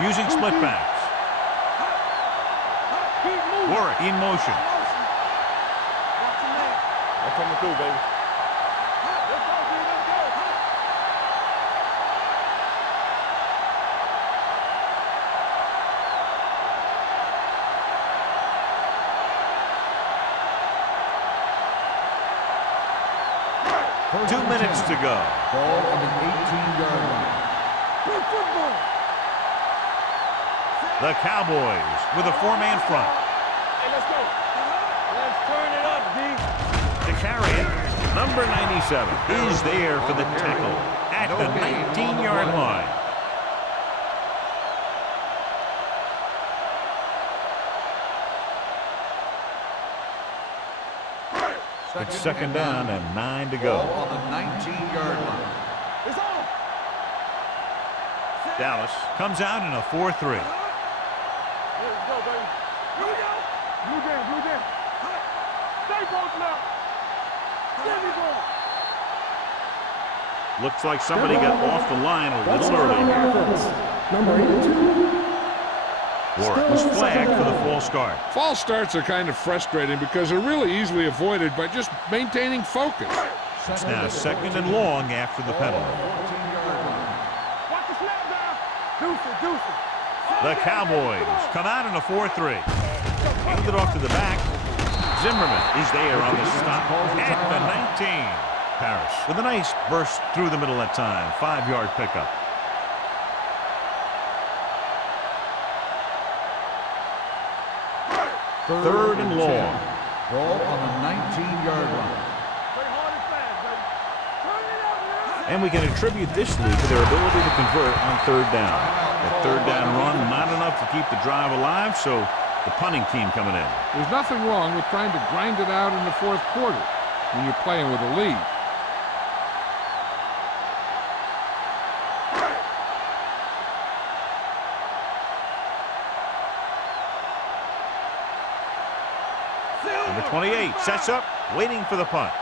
using split backs. Warwick in motion. They're coming through, baby. Let's go, G, let's go. First 2 and minutes 10. to go. Ball on the 18-yard line. Good football. The Cowboys with a 4-man front. Hey, let's go. Let's turn it up, D. To carry it, number 97 is there for the tackle at the 19-yard line. It's second down and 9 to go. Ball on the 19-yard line. It's on. Dallas comes out in a 4-3. Let's go, baby. Here we go. Blue jam, blue jam. Stay posted up. There we go. Looks like somebody got off the line a little early here. Number 82. Warwick was flagged for the false start. False starts are kind of frustrating because they're really easily avoided by just maintaining focus. It's now second and long after the penalty. 14-yard line. Watch the snap down. Deuce it. The Cowboys come out in a 4-3. Hand it off to the back. Zimmerman is there on the stop at the 19. Parrish with a nice burst through the middle that time. 5-yard pickup. Third and long. Ball on the 19-yard line. Play hard and fast, baby. Turn it up, man. And we can attribute this lead to their ability to convert on third down. That third down run, not enough to keep the drive alive, so the punting team coming in. There's nothing wrong with trying to grind it out in the fourth quarter when you're playing with a lead. Number 28 sets up, waiting for the punt.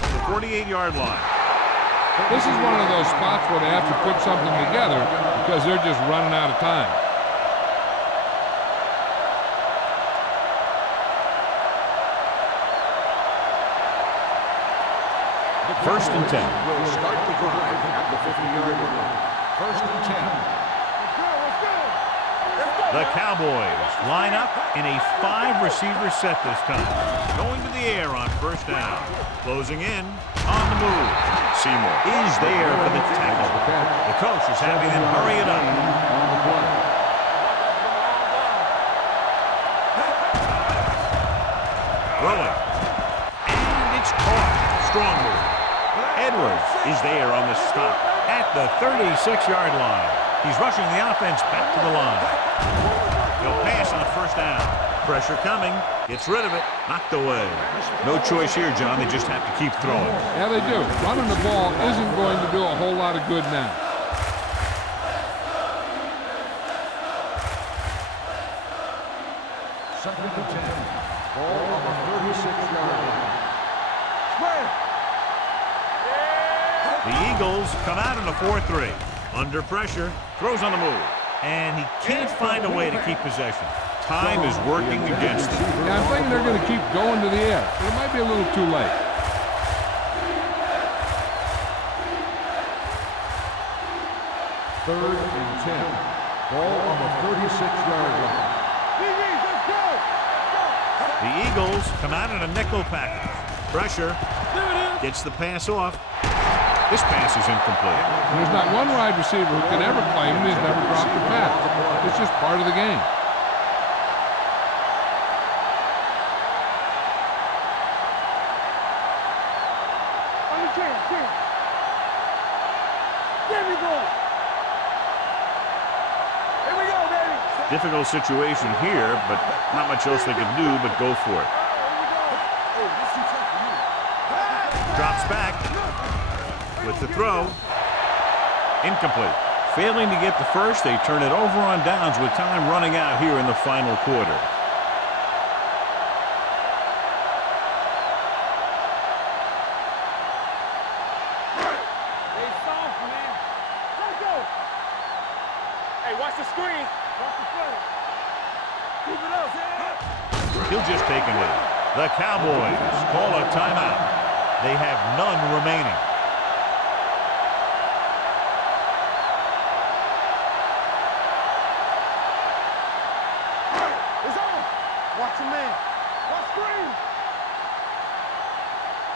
The 48-yard line. This is one of those spots where they have to put something together because they're just running out of time. First and 10. Will start the drive at the 50-yard line. First and 10. Let's go. The Cowboys line up in a 5-receiver set this time. Going to the air on first down. Closing in on the move. Seymour is there for the tackle. The coach is having them hurry it up. On the play. Throwing. And it's caught. Strong move. Edwards is there on the stop at the 36-yard line. He's rushing the offense back to the line. He'll pass on first down. Pressure coming. Gets rid of it. Knocked away. No choice here, John. They just have to keep throwing. Yeah, they do. Running the ball isn't going to do a whole lot of good now. Second and 10. Ball on the 36-yard line. The Eagles come out in a 4-3. Under pressure. Throws on the move. And he can't find a way to keep possession. Time is working against him. Yeah, I'm thinking they're going to keep going to the air, but it might be a little too late. Third and 10. Ball on the 36-yard line. Let's go. The Eagles come out in a nickel package. Pressure. Gets the pass off. This pass is incomplete. There's not one wide receiver who can ever claim he's never dropped a pass. It's just part of the game. On the 10. There we go. Here we go, baby. Difficult situation here, but not much else they can do but go for it. Drops back with the throw. Incomplete. Failing to get the first, they turn it over on downs with time running out here in the final quarter. Hey, watch the screen. Watch the play. Keep it up. He'll just take a knee. The Cowboys call a timeout. They have none remaining. It's on. Watch your man. Watch screen.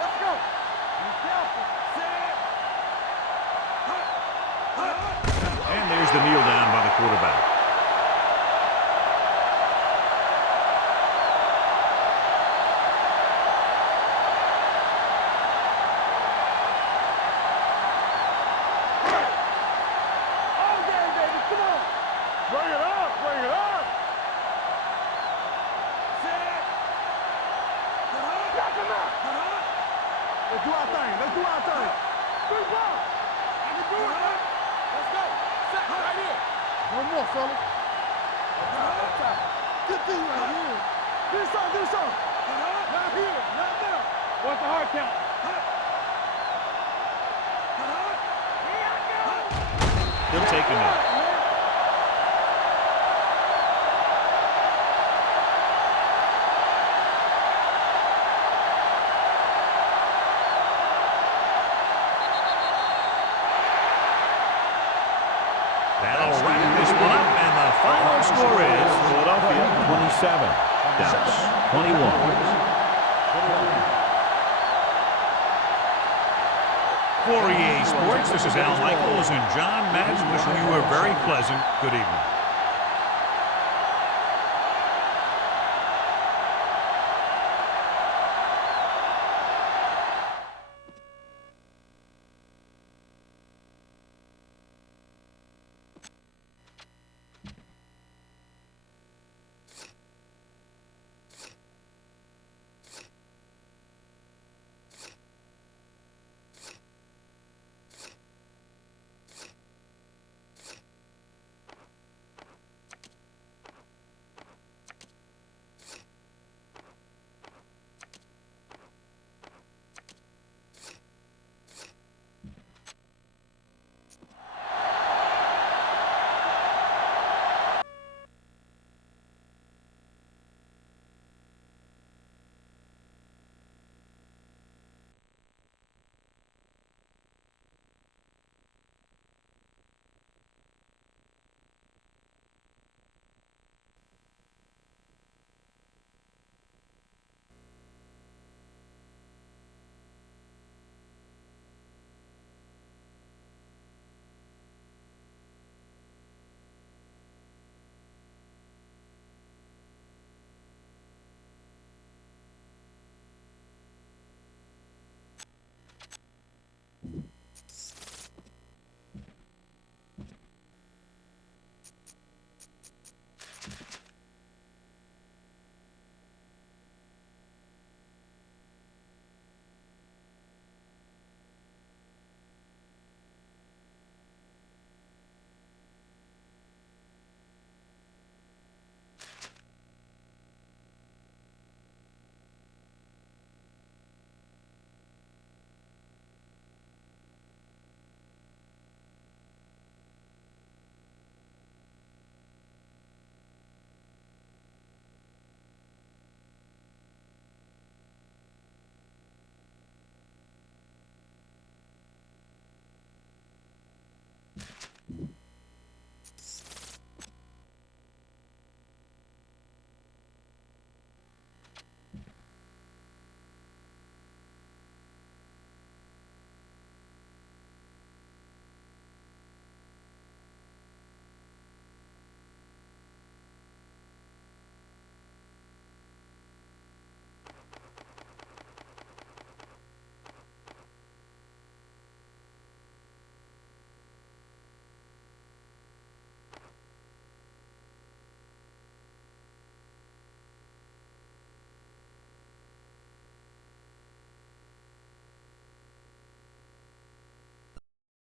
Let's go. Be careful. Set. And there's the kneel down by the quarterback. All day, baby. Come on. Bring it up. Bring it up. Set. Knock him out. Let's do our thing. Let's do our thing. Good ball. I can do it, man. Let's go. Set right here. One more, fellas. Good thing right here. Do something, do something. Not here, not now. What's the hard count? Here I go. He'll take a knee. That'll wrap this one up, and the final score is Philadelphia 27, Dallas 21. For EA Sports, this is Al Michaels and John Madden wishing you a very pleasant good evening.